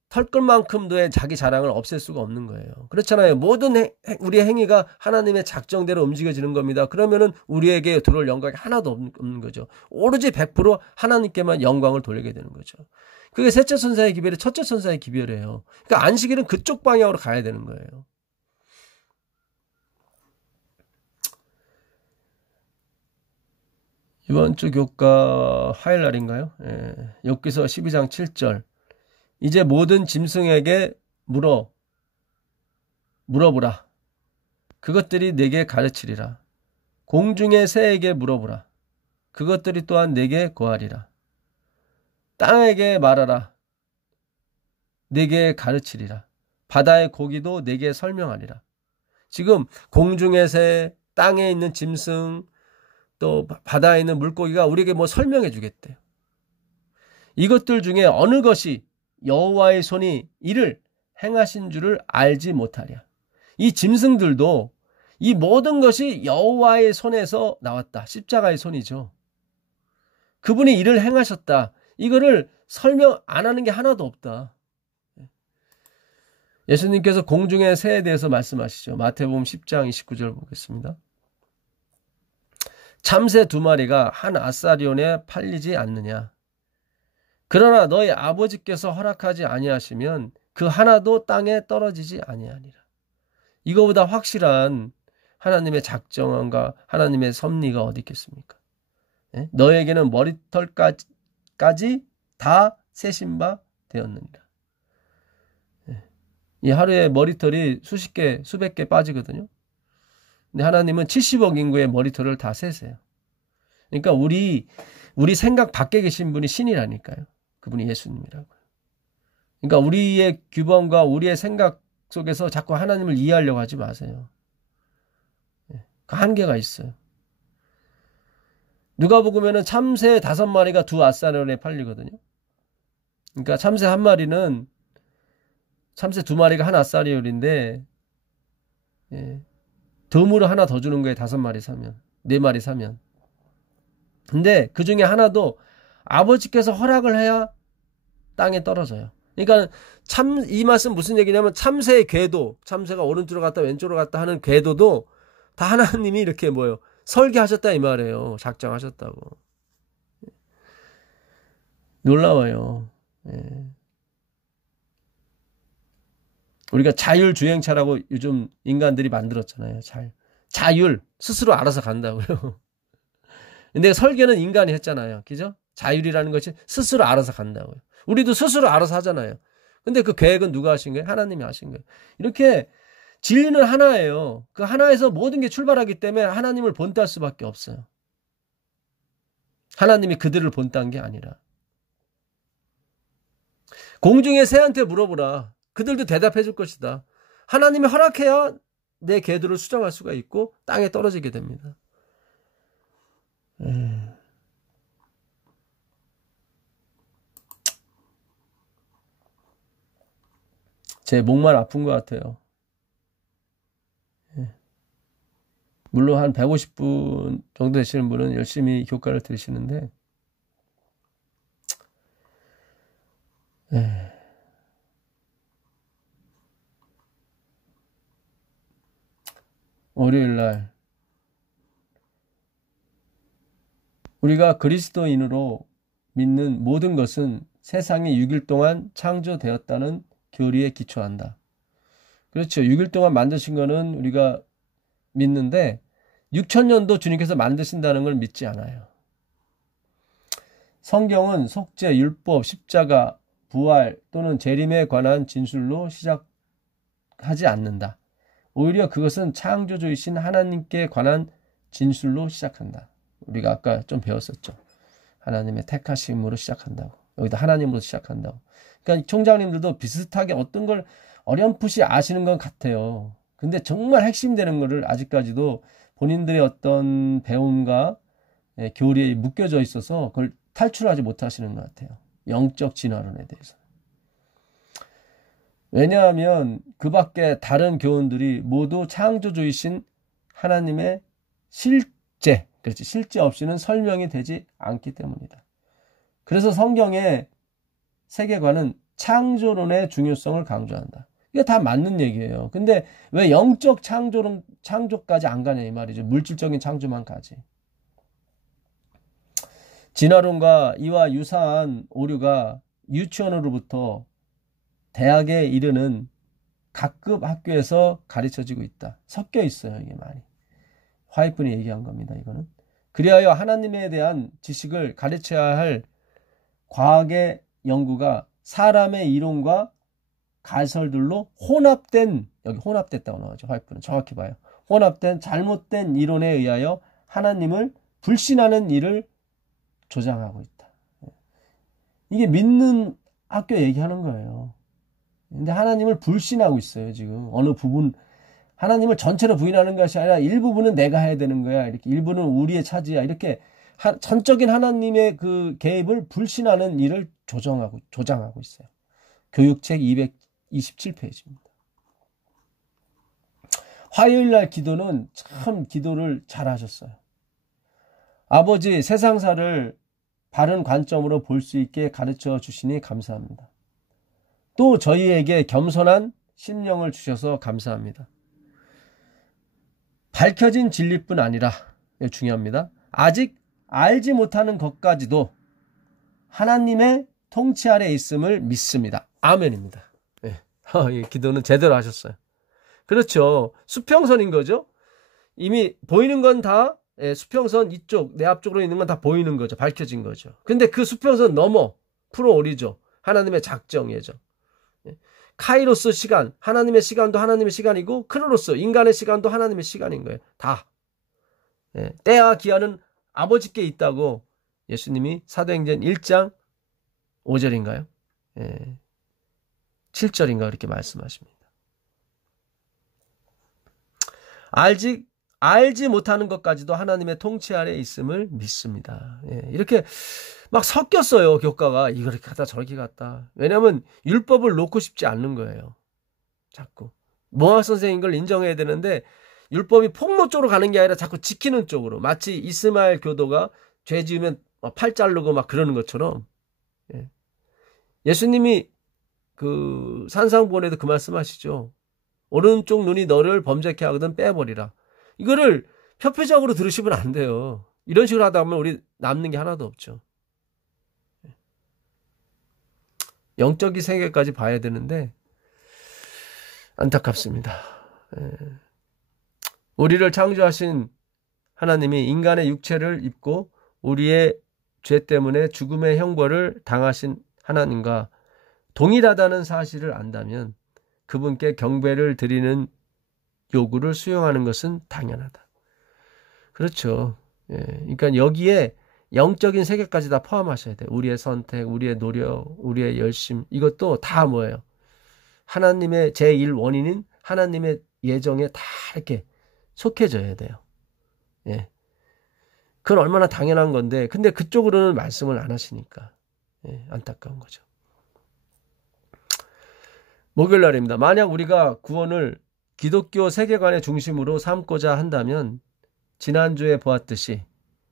털끝만큼도의 자기 자랑을 없앨 수가 없는 거예요. 그렇잖아요. 모든 우리의 행위가 하나님의 작정대로 움직여지는 겁니다. 그러면은 우리에게 들어올 영광이 하나도 없는 거죠. 오로지 100% 하나님께만 영광을 돌리게 되는 거죠. 그게 셋째 천사의 기별이 첫째 천사의 기별이에요. 그러니까 안식일은 그쪽 방향으로 가야 되는 거예요. 이번 주 교과 화요일 날인가요? 욥기서 12장 7절. 이제 모든 짐승에게 물어보라. 그것들이 내게 가르치리라. 공중의 새에게 물어보라. 그것들이 또한 내게 고하리라. 땅에게 말하라. 내게 가르치리라. 바다의 고기도 내게 설명하리라. 지금 공중의 새, 땅에 있는 짐승, 또 바다에 있는 물고기가 우리에게 뭐 설명해 주겠대요. 이것들 중에 어느 것이 여호와의 손이 이를 행하신 줄을 알지 못하랴. 이 짐승들도 이 모든 것이 여호와의 손에서 나왔다. 십자가의 손이죠. 그분이 이를 행하셨다. 이거를 설명 안 하는 게 하나도 없다. 예수님께서 공중의 새에 대해서 말씀하시죠. 마태복음 10장 29절 보겠습니다. 참새 2마리가 한 아사리온에 팔리지 않느냐. 그러나 너희 아버지께서 허락하지 아니하시면 그 하나도 땅에 떨어지지 아니하니라. 이거보다 확실한 하나님의 작정과 하나님의 섭리가 어디 있겠습니까? 너에게는 머리털까지 다 세신 바 되었느니라. 이 하루에 머리털이 수십 개, 수백 개 빠지거든요. 근데 하나님은 70억 인구의 머리털을 다 세세요. 그러니까 우리 생각 밖에 계신 분이 신이라니까요. 그분이 예수님이라고요. 그러니까 우리의 규범과 우리의 생각 속에서 자꾸 하나님을 이해하려고 하지 마세요. 그 한계가 있어요. 누가복음에는 참새 5마리가 2아사리온에 팔리거든요. 그러니까 참새 1마리는 참새 2마리가 1아사리온인데 덤으로 하나 더 주는 거예요. 5마리 사면 4마리 사면. 근데 그 중에 하나도 아버지께서 허락을 해야 땅에 떨어져요. 그러니까 이 말씀 무슨 얘기냐면 참새의 궤도, 참새가 오른쪽으로 갔다 왼쪽으로 갔다 하는 궤도도 다 하나님이 이렇게 설계하셨다 이 말이에요. 작정하셨다고. 놀라워요. 우리가 자율주행차라고 요즘 인간들이 만들었잖아요. 자율 스스로 알아서 간다고요. 근데 설계는 인간이 했잖아요. 그죠? 자율이라는 것이 스스로 알아서 간다고요. 우리도 스스로 알아서 하잖아요. 근데 그 계획은 누가 하신 거예요? 하나님이 하신 거예요. 이렇게 진리는 하나예요. 그 하나에서 모든 게 출발하기 때문에 하나님을 본따할 수밖에 없어요. 하나님이 그들을 본따한 게 아니라. 공중의 새한테 물어보라. 그들도 대답해 줄 것이다. 하나님이 허락해야 내 궤도를 수정할 수가 있고 땅에 떨어지게 됩니다. 제 목만 아픈 것 같아요. 물론 한 150분 정도 되시는 분은 열심히 교과를 들으시는데 월요일날 우리가 그리스도인으로 믿는 모든 것은 세상이 6일 동안 창조되었다는 교리에 기초한다. 그렇죠. 6일 동안 만드신 거는 우리가 믿는데 6000년도 주님께서 만드신다는 걸 믿지 않아요. 성경은 속죄, 율법, 십자가, 부활 또는 재림에 관한 진술로 시작하지 않는다. 오히려 그것은 창조주이신 하나님께 관한 진술로 시작한다. 우리가 아까 좀 배웠었죠. 하나님의 택하심으로 시작한다고. 여기다 하나님으로 시작한다고. 그러니까 총장님들도 비슷하게 어떤 걸 어렴풋이 아시는 것 같아요. 근데 정말 핵심되는 거를 아직까지도 본인들의 어떤 배움과 교리에 묶여져 있어서 그걸 탈출하지 못하시는 것 같아요. 영적 진화론에 대해서. 왜냐하면 그 밖에 다른 교훈들이 모두 창조주이신 하나님의 실제, 그렇지, 실제 없이는 설명이 되지 않기 때문이다. 그래서 성경의 세계관은 창조론의 중요성을 강조한다. 이게 다 맞는 얘기예요. 근데 왜 영적 창조까지 안 가냐 이 말이죠. 물질적인 창조만 가지. 진화론과 이와 유사한 오류가 유치원으로부터 대학에 이르는 각급 학교에서 가르쳐지고 있다. 섞여 있어요. 이게 많이. 화이트분이 얘기한 겁니다. 이거는. 그리하여 하나님에 대한 지식을 가르쳐야 할 과학의 연구가 사람의 이론과 가설들로 혼합된, 여기 혼합됐다고 나오죠. 화이트분은 정확히 봐요. 혼합된 잘못된 이론에 의하여 하나님을 불신하는 일을 조장하고 있다. 이게 믿는 학교 얘기하는 거예요. 근데 하나님을 불신하고 있어요, 지금. 어느 부분, 하나님을 전체로 부인하는 것이 아니라 일부분은 내가 해야 되는 거야. 이렇게 일부는 우리의 차지야. 이렇게 전적인 하나님의 그 개입을 불신하는 일을 조장하고 있어요. 교육책 227페이지입니다. 화요일 날 기도는 참 기도를 잘 하셨어요. 아버지, 세상사를 바른 관점으로 볼 수 있게 가르쳐 주시니 감사합니다. 또 저희에게 겸손한 심령을 주셔서 감사합니다. 밝혀진 진리뿐 아니라, 중요합니다. 아직 알지 못하는 것까지도 하나님의 통치 아래 있음을 믿습니다. 아멘입니다. 네. 이 기도는 제대로 하셨어요. 그렇죠. 수평선인 거죠. 이미 보이는 건 다 수평선 이쪽 내 앞쪽으로 있는 건 다 보이는 거죠. 밝혀진 거죠. 근데 그 수평선 넘어 풀어오리죠. 하나님의 작정이죠. 카이로스 시간, 하나님의 시간도 하나님의 시간이고 크로노스, 인간의 시간도 하나님의 시간인 거예요. 다. 때와 기한은 아버지께 있다고 예수님이 사도행전 1장 5절인가요? 7절인가 그렇게 말씀하십니다. 알지 못하는 것까지도 하나님의 통치 아래 있음을 믿습니다. 이렇게 막 섞였어요, 교과가. 이렇게 갔다 저렇게 갔다. 왜냐하면 율법을 놓고 싶지 않는 거예요. 자꾸. 모학 선생인 걸 인정해야 되는데 율법이 폭로 쪽으로 가는 게 아니라 자꾸 지키는 쪽으로. 마치 이스마엘 교도가 죄 지으면 팔 자르고 막 그러는 것처럼. 예수님이 그 산상보훈에도 그 말씀하시죠. 오른쪽 눈이 너를 범죄케 하거든 빼버리라. 이거를 표피적으로 들으시면 안 돼요. 이런 식으로 하다 보면 우리 남는 게 하나도 없죠. 영적인 세계까지 봐야 되는데 안타깝습니다. 우리를 창조하신 하나님이 인간의 육체를 입고 우리의 죄 때문에 죽음의 형벌을 당하신 하나님과 동일하다는 사실을 안다면 그분께 경배를 드리는 요구를 수용하는 것은 당연하다. 그렇죠. 그러니까 여기에 영적인 세계까지 다 포함하셔야 돼요. 우리의 선택, 우리의 노력, 우리의 열심, 이것도 다 뭐예요? 하나님의 제1 원인인 하나님의 예정에 다 이렇게 속해져야 돼요. 그건 얼마나 당연한 건데, 근데 그쪽으로는 말씀을 안 하시니까 안타까운 거죠. 목요일 날입니다. 만약 우리가 구원을 기독교 세계관의 중심으로 삼고자 한다면 지난주에 보았듯이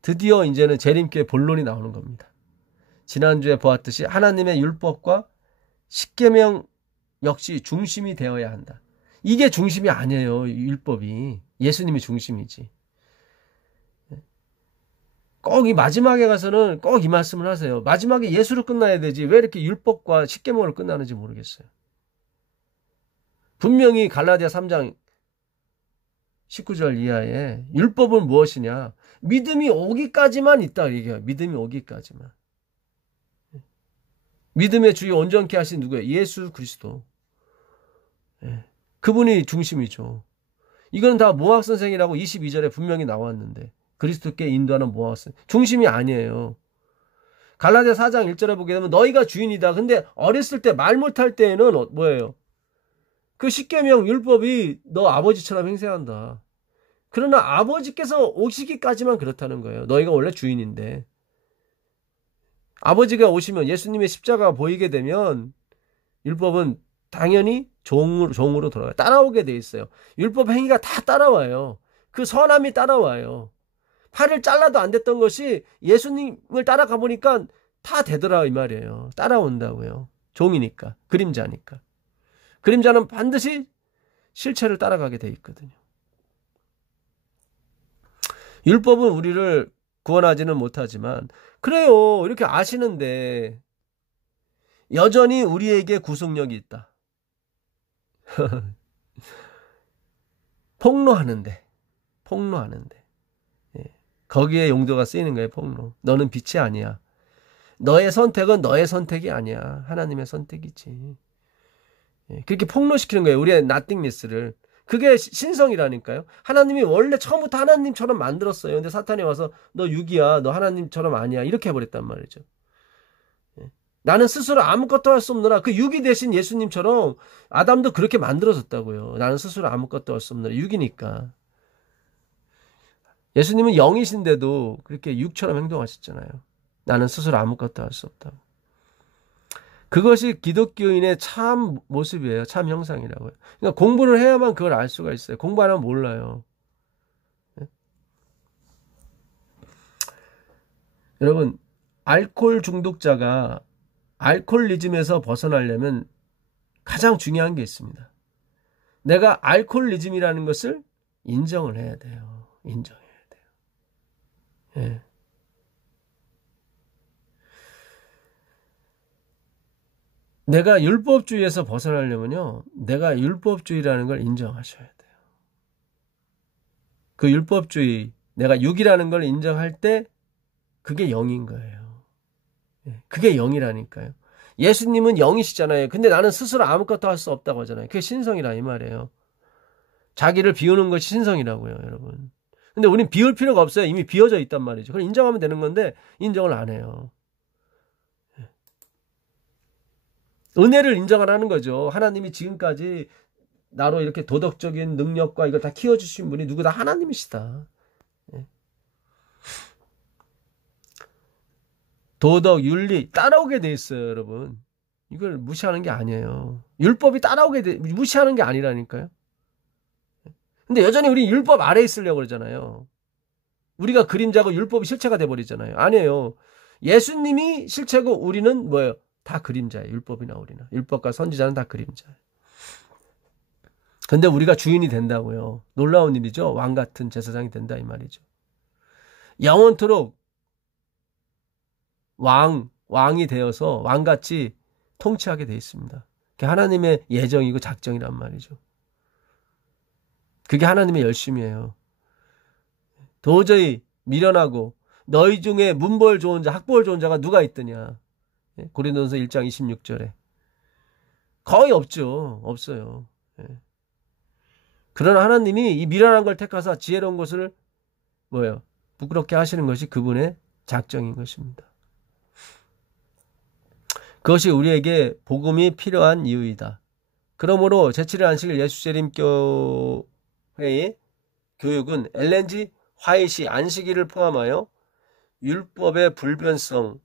드디어 이제는 재림교의 본론이 나오는 겁니다. 지난주에 보았듯이 하나님의 율법과 십계명 역시 중심이 되어야 한다. 이게 중심이 아니에요. 율법이. 예수님이 중심이지. 꼭 이 마지막에 가서는 꼭 이 말씀을 하세요. 마지막에 예수로 끝나야 되지 왜 이렇게 율법과 십계명으로 끝나는지 모르겠어요. 분명히 갈라디아 3장 19절 이하에 율법은 무엇이냐? 믿음이 오기까지만 있다 얘기해요. 믿음이 오기까지만. 믿음의 주의 온전케 하신 누구예요? 예수 그리스도. 그분이 중심이죠. 이건 다 모학 선생이라고 22절에 분명히 나왔는데 그리스도께 인도하는 모학 선생. 중심이 아니에요. 갈라디아 4장 1절에 보게 되면 너희가 주인이다. 근데 어렸을 때 말 못할 때에는 뭐예요? 그 십계명 율법이 너 아버지처럼 행세한다. 그러나 아버지께서 오시기까지만 그렇다는 거예요. 너희가 원래 주인인데. 아버지가 오시면 예수님의 십자가가 보이게 되면 율법은 당연히 종으로 돌아가요. 따라오게 돼 있어요. 율법 행위가 다 따라와요. 그 선함이 따라와요. 팔을 잘라도 안 됐던 것이 예수님을 따라가 보니까 다 되더라 이 말이에요. 따라온다고요. 종이니까. 그림자니까. 그림자는 반드시 실체를 따라가게 돼 있거든요. 율법은 우리를 구원하지는 못하지만 그래요. 이렇게 아시는데 여전히 우리에게 구속력이 있다. 폭로하는데 거기에 용도가 쓰이는 거예요. 폭로. 너는 빛이 아니야. 너의 선택은 너의 선택이 아니야. 하나님의 선택이지. 그렇게 폭로시키는 거예요. 우리의 nothingness를. 그게 신성이라니까요. 하나님이 원래 처음부터 하나님처럼 만들었어요. 근데 사탄이 와서 너 육이야. 너 하나님처럼 아니야. 이렇게 해버렸단 말이죠. 나는 스스로 아무것도 할 수 없느라, 그 육이 되신 예수님처럼 아담도 그렇게 만들어졌다고요. 나는 스스로 아무것도 할 수 없느라, 육이니까. 예수님은 영이신데도 그렇게 육처럼 행동하셨잖아요. 나는 스스로 아무것도 할 수 없다고. 그것이 기독교인의 참 모습이에요. 참 형상이라고요. 그러니까 공부를 해야만 그걸 알 수가 있어요. 공부 안 하면 몰라요. 네? 여러분, 알코올 중독자가 알코올리즘에서 벗어나려면 가장 중요한 게 있습니다. 내가 알코올리즘이라는 것을 인정을 해야 돼요. 인정해야 돼요. 예. 내가 율법주의에서 벗어나려면요, 내가 율법주의라는 걸 인정하셔야 돼요. 그 율법주의, 내가 육이라는 걸 인정할 때 그게 영인 거예요. 그게 영이라니까요. 예수님은 영이시잖아요. 근데 나는 스스로 아무것도 할 수 없다고 하잖아요. 그게 신성이라 이 말이에요. 자기를 비우는 것이 신성이라고요, 여러분. 근데 우린 비울 필요가 없어요. 이미 비워져 있단 말이죠. 그걸 인정하면 되는 건데 인정을 안 해요. 은혜를 인정하라는 거죠. 하나님이 지금까지 나로 이렇게 도덕적인 능력과 이걸 다 키워주신 분이 누구다 하나님이시다. 도덕, 윤리 따라오게 돼 있어요, 여러분. 이걸 무시하는 게 아니에요. 율법이 무시하는 게 아니라니까요. 근데 여전히 우리 율법 아래에 있으려고 그러잖아요. 우리가 그림자고 율법이 실체가 돼버리잖아요. 아니에요. 예수님이 실체고 우리는 뭐예요? 다 그림자예요. 율법이나 우리나. 율법과 선지자는 다 그림자예요. 근데 우리가 주인이 된다고요. 놀라운 일이죠. 왕 같은 제사장이 된다 이 말이죠. 영원토록 왕이 되어서 왕같이 통치하게 돼 있습니다. 그게 하나님의 예정이고 작정이란 말이죠. 그게 하나님의 열심이에요. 도저히 미련하고 너희 중에 문벌 좋은 자, 학벌 좋은 자가 누가 있더냐. 고린도전서 1장 26절에. 거의 없죠. 없어요. 그러나 하나님이 이 미련한 걸 택하사 지혜로운 것을 뭐예요? 부끄럽게 하시는 것이 그분의 작정인 것입니다. 그것이 우리에게 복음이 필요한 이유이다. 그러므로 제7일 안식일 예수재림교회의 교육은 엘렌지 화이시 안식일을 포함하여 율법의 불변성이라고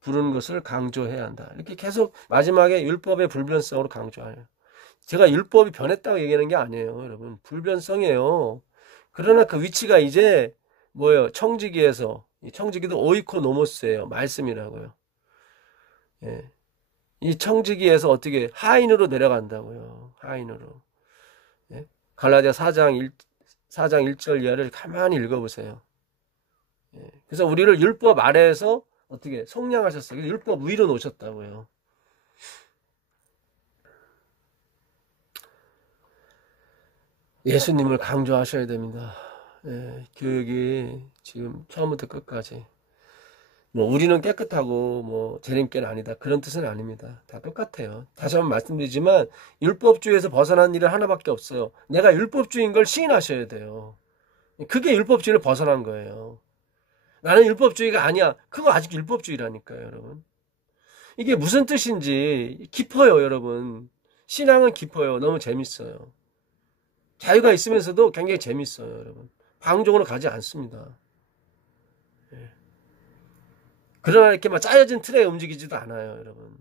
부르는 것을 강조해야 한다. 이렇게 계속 마지막에 율법의 불변성으로 강조해요. 제가 율법이 변했다고 얘기하는 게 아니에요, 여러분. 불변성이에요. 그러나 그 위치가 이제 뭐예요? 청지기에서, 이 청지기도 오이코노모스예요. 말씀이라고요. 예. 이 청지기에서 어떻게 하인으로 내려간다고요. 하인으로. 예. 갈라디아 4장 1절 이하를 가만히 읽어보세요. 예. 그래서 우리를 율법 아래에서 어떻게 속량하셨어요. 율법 위로 놓으셨다고요. 예수님을 강조하셔야 됩니다. 예, 교육이 지금 처음부터 끝까지 뭐 우리는 깨끗하고 뭐 재림께는 아니다 그런 뜻은 아닙니다. 다 똑같아요. 다시 한번 말씀드리지만 율법주의에서 벗어난 일은 하나밖에 없어요. 내가 율법주의인 걸 시인하셔야 돼요. 그게 율법주의를 벗어난 거예요. 나는 율법주의가 아니야. 그거 아직 율법주의라니까요, 여러분. 이게 무슨 뜻인지 깊어요, 여러분. 신앙은 깊어요. 너무 재밌어요. 자유가 있으면서도 굉장히 재밌어요, 여러분. 방종으로 가지 않습니다. 예. 그러나 이렇게 막 짜여진 틀에 움직이지도 않아요, 여러분.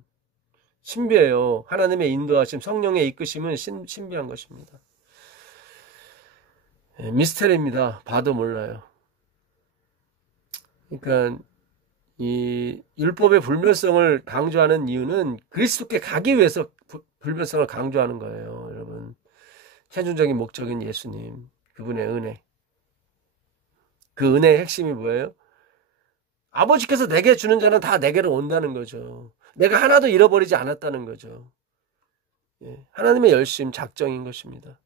신비해요. 하나님의 인도하심, 성령의 이끄심은 신비한 것입니다. 예, 미스테리입니다. 봐도 몰라요. 그러니까 이 율법의 불변성을 강조하는 이유는 그리스도께 가기 위해서 불변성을 강조하는 거예요, 여러분. 최종적인 목적인 예수님, 그분의 은혜. 그 은혜의 핵심이 뭐예요? 아버지께서 내게 주는 자는 다 내게로 온다는 거죠. 내가 하나도 잃어버리지 않았다는 거죠. 예, 하나님의 열심, 작정인 것입니다.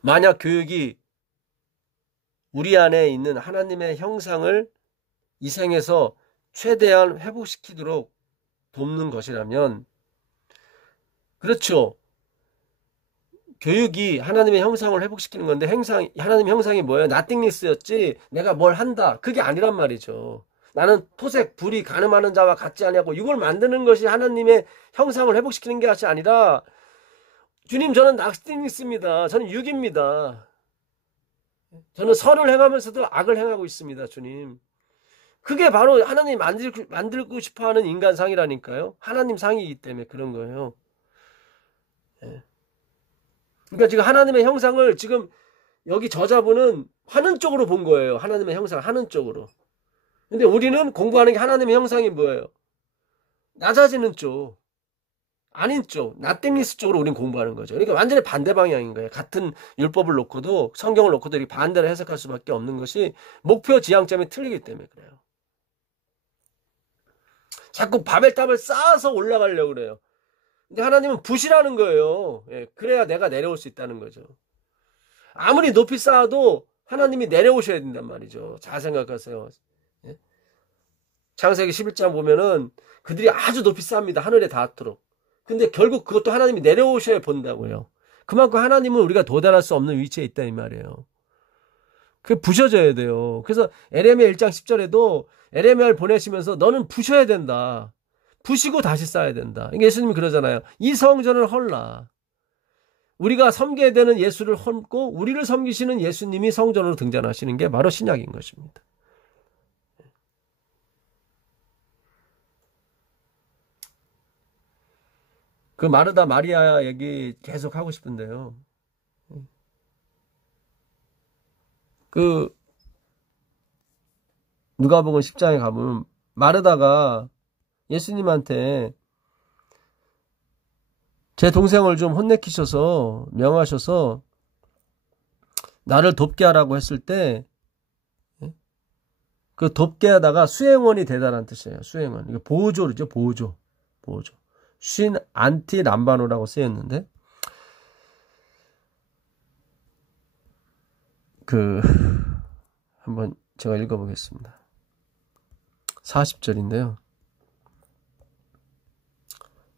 만약 교육이 우리 안에 있는 하나님의 형상을 이 생에서 최대한 회복시키도록 돕는 것이라면, 그렇죠. 교육이 하나님의 형상을 회복시키는 건데 하나님의 형상이 뭐예요? nothingness였지 내가 뭘 한다 그게 아니란 말이죠. 나는 토색, 불이 가늠하는 자와 같지 아니하고 이걸 만드는 것이 하나님의 형상을 회복시키는 게 아니라 주님 저는 낙스입니다. 저는 육입니다. 저는 선을 행하면서도 악을 행하고 있습니다. 주님. 그게 바로 하나님 만들고 싶어하는 인간상이라니까요. 하나님 상이기 때문에 그런 거예요. 그러니까 지금 하나님의 형상을 지금 여기 저자분은 하는 쪽으로 본 거예요. 하나님의 형상을 하는 쪽으로. 근데 우리는 공부하는 게 하나님의 형상이 뭐예요? 낮아지는 쪽, 아닌 쪽, 나땡리스 쪽으로 우리는 공부하는 거죠. 그러니까 완전히 반대 방향인 거예요. 같은 율법을 놓고도 성경을 놓고도 이렇게 반대로 해석할 수밖에 없는 것이 목표 지향점이 틀리기 때문에 그래요. 자꾸 바벨탑을 쌓아서 올라가려고 그래요. 근데 하나님은 부시라는 거예요. 예, 그래야 내가 내려올 수 있다는 거죠. 아무리 높이 쌓아도 하나님이 내려오셔야 된단 말이죠. 잘 생각하세요. 예? 창세기 11장 보면은 그들이 아주 높이 쌓습니다. 하늘에 닿도록. 근데 결국 그것도 하나님이 내려오셔야 본다고요. 그만큼 하나님은 우리가 도달할 수 없는 위치에 있다 이 말이에요. 그게 부셔져야 돼요. 그래서 에레미야 1장 10절에도 에레미야를 보내시면서 너는 부셔야 된다. 부시고 다시 쌓아야 된다. 예수님이 그러잖아요. 이 성전을 헐라. 우리가 섬겨야 되는 예수를 헐고 우리를 섬기시는 예수님이 성전으로 등장하시는 게 바로 신약인 것입니다. 그 마르다 마리아 얘기 계속 하고 싶은데요. 그 누가복음 10장에 가보면 마르다가 예수님한테 제 동생을 좀 혼내키셔서 명하셔서 나를 돕게 하라고 했을 때 그 돕게 하다가 수행원이 되다라는 뜻이에요. 수행원. 이게 보조죠. 보조. 쉰 안티 람바노라고 쓰였는데 한번 제가 읽어보겠습니다. 40절인데요.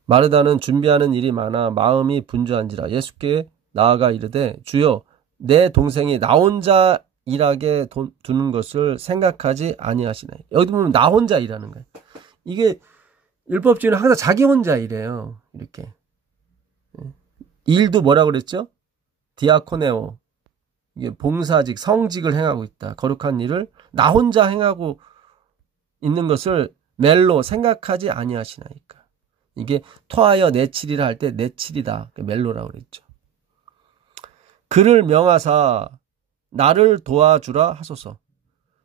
마르다는 준비하는 일이 많아 마음이 분주한지라 예수께 나아가 이르되 주여 내 동생이 나 혼자 일하게 두는 것을 생각하지 아니하시나이까. 여기 보면 나 혼자 일하는 거예요. 이게 율법주의는 항상 자기 혼자 일해요. 이렇게. 일도 뭐라고 그랬죠? 디아코네오. 이게 봉사직, 성직을 행하고 있다. 거룩한 일을 나 혼자 행하고 있는 것을 멜로 생각하지 아니하시나이까. 이게 토하여 내칠이라 할 때 내칠이다. 멜로라고 그랬죠. 그를 명하사 나를 도와주라 하소서.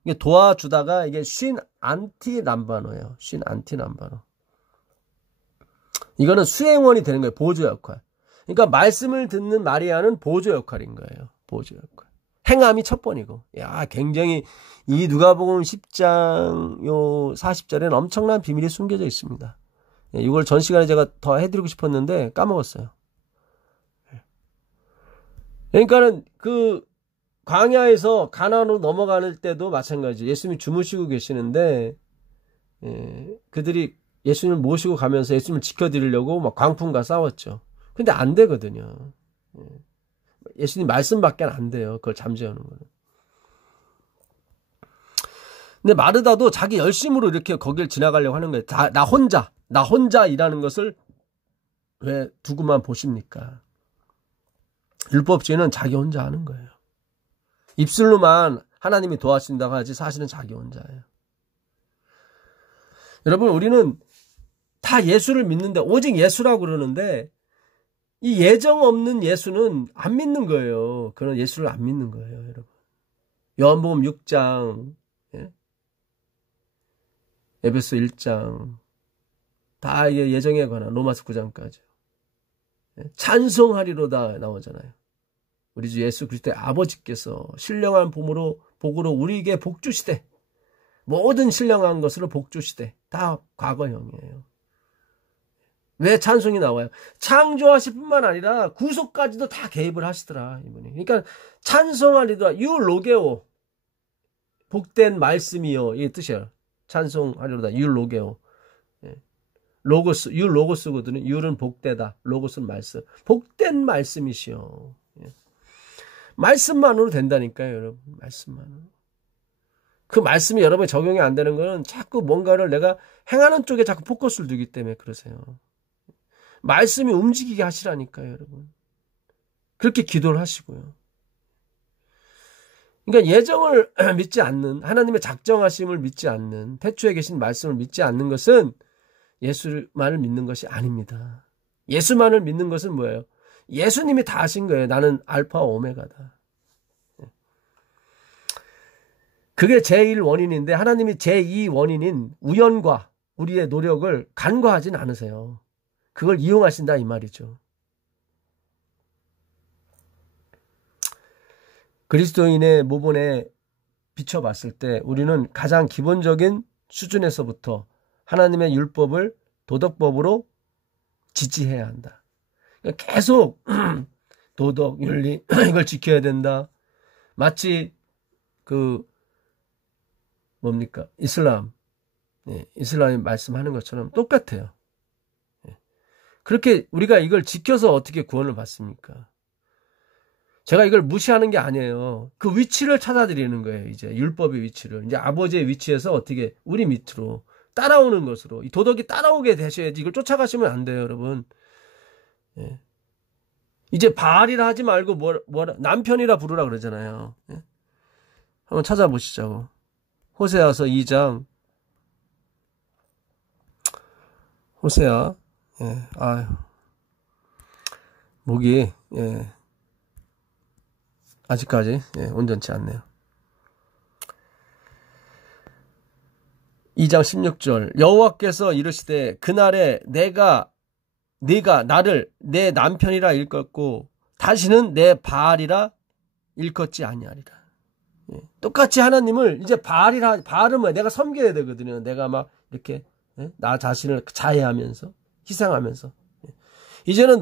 이게 도와주다가 이게 쉰 안티 람바노예요. 쉰 안티 람바노. 이거는 수행원이 되는 거예요. 보조 역할. 그러니까 말씀을 듣는 마리아는 보조 역할인 거예요. 보조 역할. 행함이 첫 번이고. 야, 굉장히 이 누가복음 10장 요 40절에는 엄청난 비밀이 숨겨져 있습니다. 이걸 전 시간에 제가 더 해드리고 싶었는데 까먹었어요. 그러니까는 그 광야에서 가나안으로 넘어갈 때도 마찬가지. 예수님이 주무시고 계시는데 그들이 예수님을 모시고 가면서 예수님을 지켜드리려고 막 광풍과 싸웠죠. 근데 안 되거든요. 예수님 말씀밖에 안 돼요. 그걸 잠재우는 거는. 근데 마르다도 자기 열심으로 이렇게 거길 지나가려고 하는 거예요. 나 혼자 일하는 것을 왜 두고만 보십니까? 율법주의는 자기 혼자 하는 거예요. 입술로만 하나님이 도와준다고 하지 사실은 자기 혼자예요. 여러분, 우리는 다 예수를 믿는데 오직 예수라고 그러는데 이 예정 없는 예수는 안 믿는 거예요. 그런 예수를 안 믿는 거예요, 여러분. 요한복음 6장, 에베소 1장 다 이게 예정에 관한 로마서 9장까지 찬송하리로다 나오잖아요. 우리 주 예수 그리스도의 아버지께서 신령한 복으로 우리에게 복 주시되 모든 신령한 것으로 복 주시되 다 과거형이에요. 왜 찬송이 나와요? 창조하실 뿐만 아니라 구속까지도 다 개입을 하시더라 이분이. 그러니까 찬송하리로다 유로게오 복된 말씀이요 이게 뜻이에요. 찬송하리로다 유로게오. 로고스, 유 로고스거든요. 유는 복되다, 로고스는 말씀. 복된 말씀이시여. 말씀만으로 된다니까요, 여러분. 말씀만으로. 그 말씀이 여러분에 적용이 안 되는 거는 자꾸 뭔가를 내가 행하는 쪽에 자꾸 포커스를 두기 때문에 그러세요. 말씀이 움직이게 하시라니까요, 여러분. 그렇게 기도를 하시고요. 그러니까 예정을 믿지 않는, 하나님의 작정하심을 믿지 않는, 태초에 계신 말씀을 믿지 않는 것은 예수만을 믿는 것이 아닙니다. 예수만을 믿는 것은 뭐예요? 예수님이 다 하신 거예요. 나는 알파와 오메가다. 그게 제1원인인데 하나님이 제2원인인 우연과 우리의 노력을 간과하진 않으세요. 그걸 이용하신다 이 말이죠. 그리스도인의 모본에 비춰봤을 때 우리는 가장 기본적인 수준에서부터 하나님의 율법을 도덕법으로 지지해야 한다. 그러니까 계속 도덕, 윤리 이걸 지켜야 된다. 마치 뭡니까? 이슬람이 말씀하는 것처럼 똑같아요. 그렇게 우리가 이걸 지켜서 어떻게 구원을 받습니까? 제가 이걸 무시하는 게 아니에요. 그 위치를 찾아드리는 거예요. 이제 율법의 위치를. 이제 아버지의 위치에서 어떻게 우리 밑으로 따라오는 것으로. 이 도덕이 따라오게 되셔야지. 이걸 쫓아가시면 안 돼요, 여러분. 예. 이제 바알이라 하지 말고 뭐라 남편이라 부르라 그러잖아요. 예? 한번 찾아보시자고. 호세아서 2장. 호세아. 예. 아유. 목이 아직까지 온전치 않네요. 2장 16절 여호와께서 이르시되 그날에 네가 나를 내 남편이라 일컫고 다시는 내 바알이라 일컫지 아니하리라. 똑같이 하나님을 이제 바알은 뭐야? 내가 섬겨야 되거든요. 내가 막 이렇게 나 자신을 자해하면서 희생하면서 이제는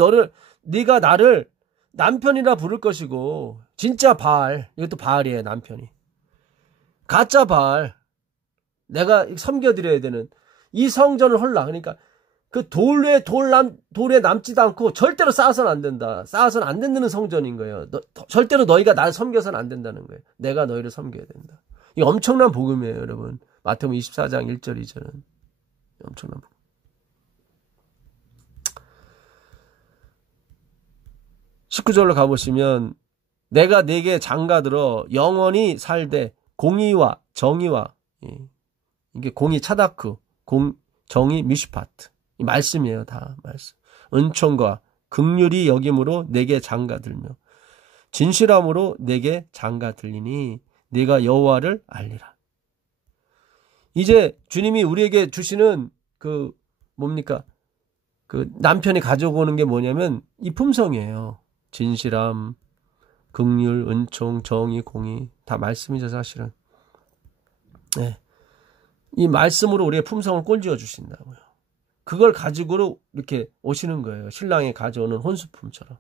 네가 나를 남편이라 부를 것이고 진짜 바알, 이것도 바알이에요. 남편이 가짜 바알, 내가 섬겨드려야 되는 이 성전을 헐라. 그러니까 그 돌에 남지도 않고 절대로 쌓아서는 안 된다. 쌓아서는 안 된다는 성전인 거예요. 절대로 너희가 나를 섬겨서는 안 된다는 거예요. 내가 너희를 섬겨야 된다. 이 엄청난 복음이에요, 여러분. 마태복음 24장 1절 2절은 엄청난 복음. 19절로 가보시면 내가 네게 장가들어 영원히 살되 공의와 정의와 이게 공의 차다크, 정의 미슈파트 이 말씀이에요. 다 말씀. 은총과 긍휼이 여김으로 내게 장가들며 진실함으로 내게 장가들리니 네가 여호와를 알리라. 이제 주님이 우리에게 주시는 뭡니까? 남편이 가져오는 게 뭐냐면 이 품성이에요. 진실함, 긍휼, 은총, 정의, 공의 다 말씀이죠, 사실은. 네. 이 말씀으로 우리의 품성을 꼴지어 주신다고요. 그걸 가지고 이렇게 오시는 거예요. 신랑이 가져오는 혼수품처럼.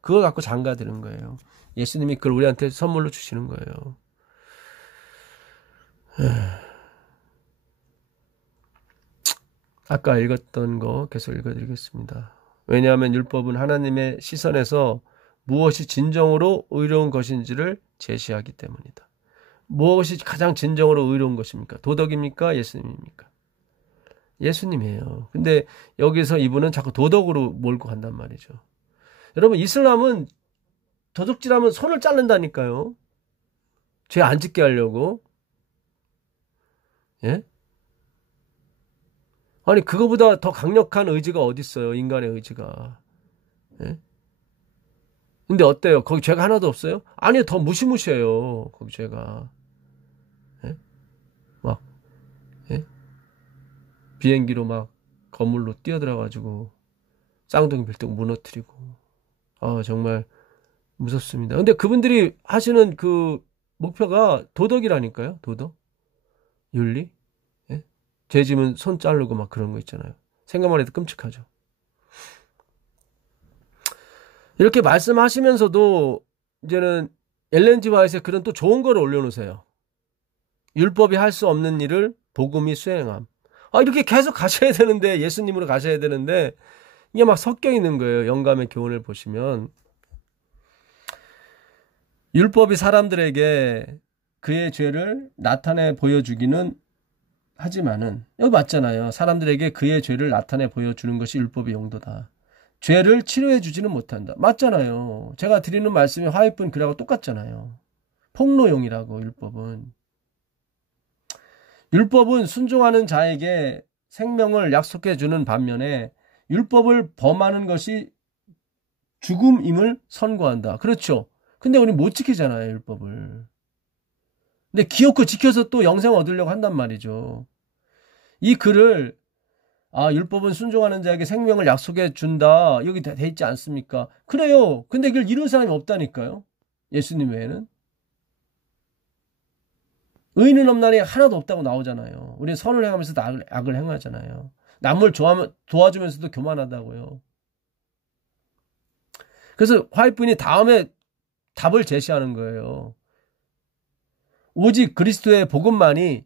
그걸 갖고 장가드는 거예요. 예수님이 그걸 우리한테 선물로 주시는 거예요. 아까 읽었던 거 계속 읽어드리겠습니다. 왜냐하면 율법은 하나님의 시선에서 무엇이 진정으로 의로운 것인지를 제시하기 때문이다. 무엇이 가장 진정으로 의로운 것입니까? 도덕입니까? 예수님입니까? 예수님이에요. 근데 여기서 이분은 자꾸 도덕으로 몰고 간단 말이죠. 여러분, 이슬람은 도둑질하면 손을 자른다니까요. 죄 안 짓게 하려고. 예? 아니, 그거보다 더 강력한 의지가 어디 있어요? 인간의 의지가. 예? 근데 어때요? 거기 죄가 하나도 없어요? 아니요, 더 무시무시해요. 거기 죄가. 예? 막, 예? 비행기로 막 건물로 뛰어들어가지고 쌍둥이 빌딩 무너뜨리고. 정말 무섭습니다. 근데 그분들이 하시는 그 목표가 도덕이라니까요. 도덕. 윤리. 예? 죄 지면 손 자르고 막 그런 거 있잖아요. 생각만 해도 끔찍하죠. 이렇게 말씀하시면서도 이제는 엘렌 G 화이트의 그런 또 좋은 거를 올려놓으세요. 율법이 할 수 없는 일을 복음이 수행함. 이렇게 계속 가셔야 되는데, 예수님으로 가셔야 되는데 이게 막 섞여 있는 거예요. 영감의 교훈을 보시면 율법이 사람들에게 그의 죄를 나타내 보여주기는 하지만은 여기 맞잖아요. 사람들에게 그의 죄를 나타내 보여주는 것이 율법의 용도다. 죄를 치료해 주지는 못한다. 맞잖아요. 제가 드리는 말씀이 화해뿐 그라고 똑같잖아요. 폭로용이라고 율법은. 율법은 순종하는 자에게 생명을 약속해 주는 반면에 율법을 범하는 것이 죽음임을 선고한다. 그렇죠. 근데 우리 못 지키잖아요, 율법을. 근데 기어코 지켜서 또 영생 얻으려고 한단 말이죠. 이 글을 율법은 순종하는 자에게 생명을 약속해 준다. 여기 돼 있지 않습니까? 그래요. 근데 그걸 이룬 사람이 없다니까요. 예수님 외에는. 의인은 없나니 하나도 없다고 나오잖아요. 우리는 선을 행하면서도 악을 행하잖아요. 남을 도와주면서도 교만하다고요. 그래서 화이트분이 다음에 답을 제시하는 거예요. 오직 그리스도의 복음만이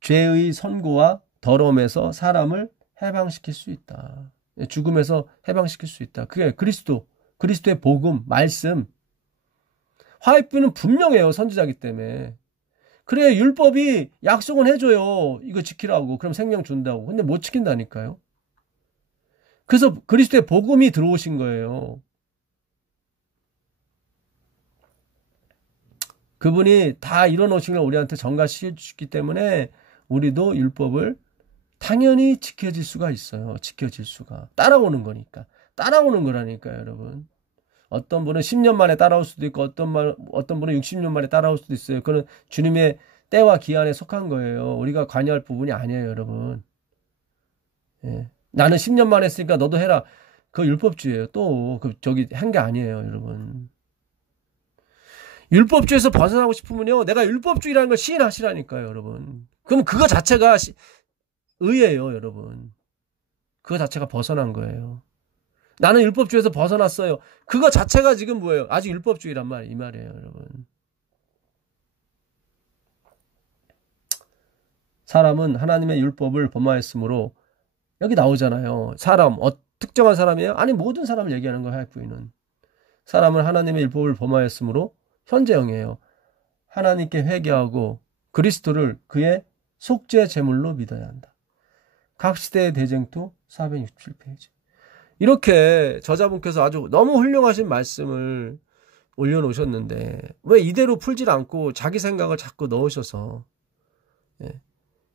죄의 선고와 더러움에서 사람을 해방시킬 수 있다. 죽음에서 해방시킬 수 있다. 그게 그리스도의 복음, 말씀. 화이트분은 분명해요. 선지자이기 때문에. 그래, 율법이 약속은 해줘요. 이거 지키라고. 그럼 생명 준다고. 근데 못 지킨다니까요. 그래서 그리스도의 복음이 들어오신 거예요. 그분이 다 이뤄놓으신 걸 우리한테 전가시켜 주셨기 때문에 우리도 율법을 당연히 지켜질 수가 있어요. 지켜질 수가. 따라오는 거니까. 따라오는 거라니까요, 여러분. 어떤 분은 10년 만에 따라올 수도 있고 어떤 분은 60년 만에 따라올 수도 있어요. 그건 주님의 때와 기한에 속한 거예요. 우리가 관여할 부분이 아니에요, 여러분. 예. 나는 10년 만에 했으니까 너도 해라. 그거 율법주의예요. 또 한 게 아니에요, 여러분. 율법주의에서 벗어나고 싶으면요, 내가 율법주의라는 걸 시인하시라니까요, 여러분. 그럼 그거 자체가 의예요, 여러분. 그거 자체가 벗어난 거예요. 나는 율법주의에서 벗어났어요. 그거 자체가 지금 뭐예요? 아직 율법주의란 말, 이 말이에요, 여러분. 사람은 하나님의 율법을 범하였으므로, 여기 나오잖아요. 특정한 사람이에요? 아니, 모든 사람을 얘기하는 거예요, 하이프이는. 사람은 하나님의 율법을 범하였으므로, 현재형이에요. 하나님께 회개하고 그리스도를 그의 속죄 제물로 믿어야 한다. 각 시대의 대쟁투 467페이지. 이렇게 저자분께서 아주 너무 훌륭하신 말씀을 올려놓으셨는데 왜 이대로 풀질 않고 자기 생각을 자꾸 넣으셔서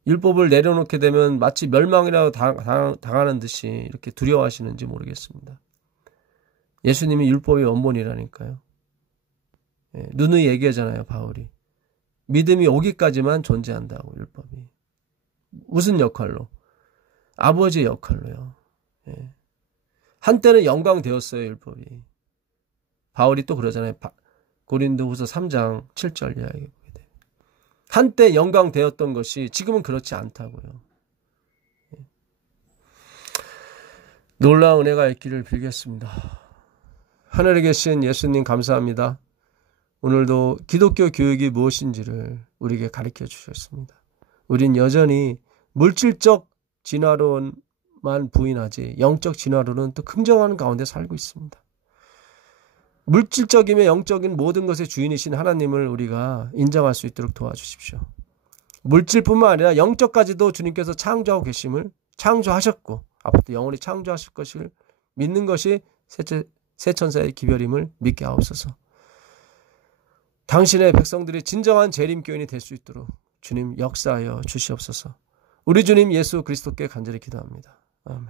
율법을 내려놓게 되면 마치 멸망이라도 당하는 듯이 이렇게 두려워하시는지 모르겠습니다. 예수님이 율법의 원본이라니까요. 누누이 얘기하잖아요, 바울이. 믿음이 오기까지만 존재한다고, 율법이. 무슨 역할로? 아버지의 역할로요. 한때는 영광 되었어요, 율법이. 바울이 또 그러잖아요. 고린도후서 3장 7절 이야기 보게 돼요. 한때 영광 되었던 것이 지금은 그렇지 않다고요. 놀라운 은혜가 있기를 빌겠습니다. 하늘에 계신 예수님 감사합니다. 오늘도 기독교 교육이 무엇인지를 우리에게 가르쳐 주셨습니다. 우린 여전히 물질적 진화론만 부인하지 영적 진화론은 또 긍정하는 가운데 살고 있습니다. 물질적이며 영적인 모든 것의 주인이신 하나님을 우리가 인정할 수 있도록 도와주십시오. 물질뿐만 아니라 영적까지도 주님께서 창조하고 계심을 창조하셨고 앞으로도 영원히 창조하실 것을 믿는 것이 새 천사의 기별임을 믿게 하옵소서. 당신의 백성들이 진정한 재림교인이 될 수 있도록 주님 역사하여 주시옵소서. 우리 주님 예수 그리스도께 간절히 기도합니다. 아멘.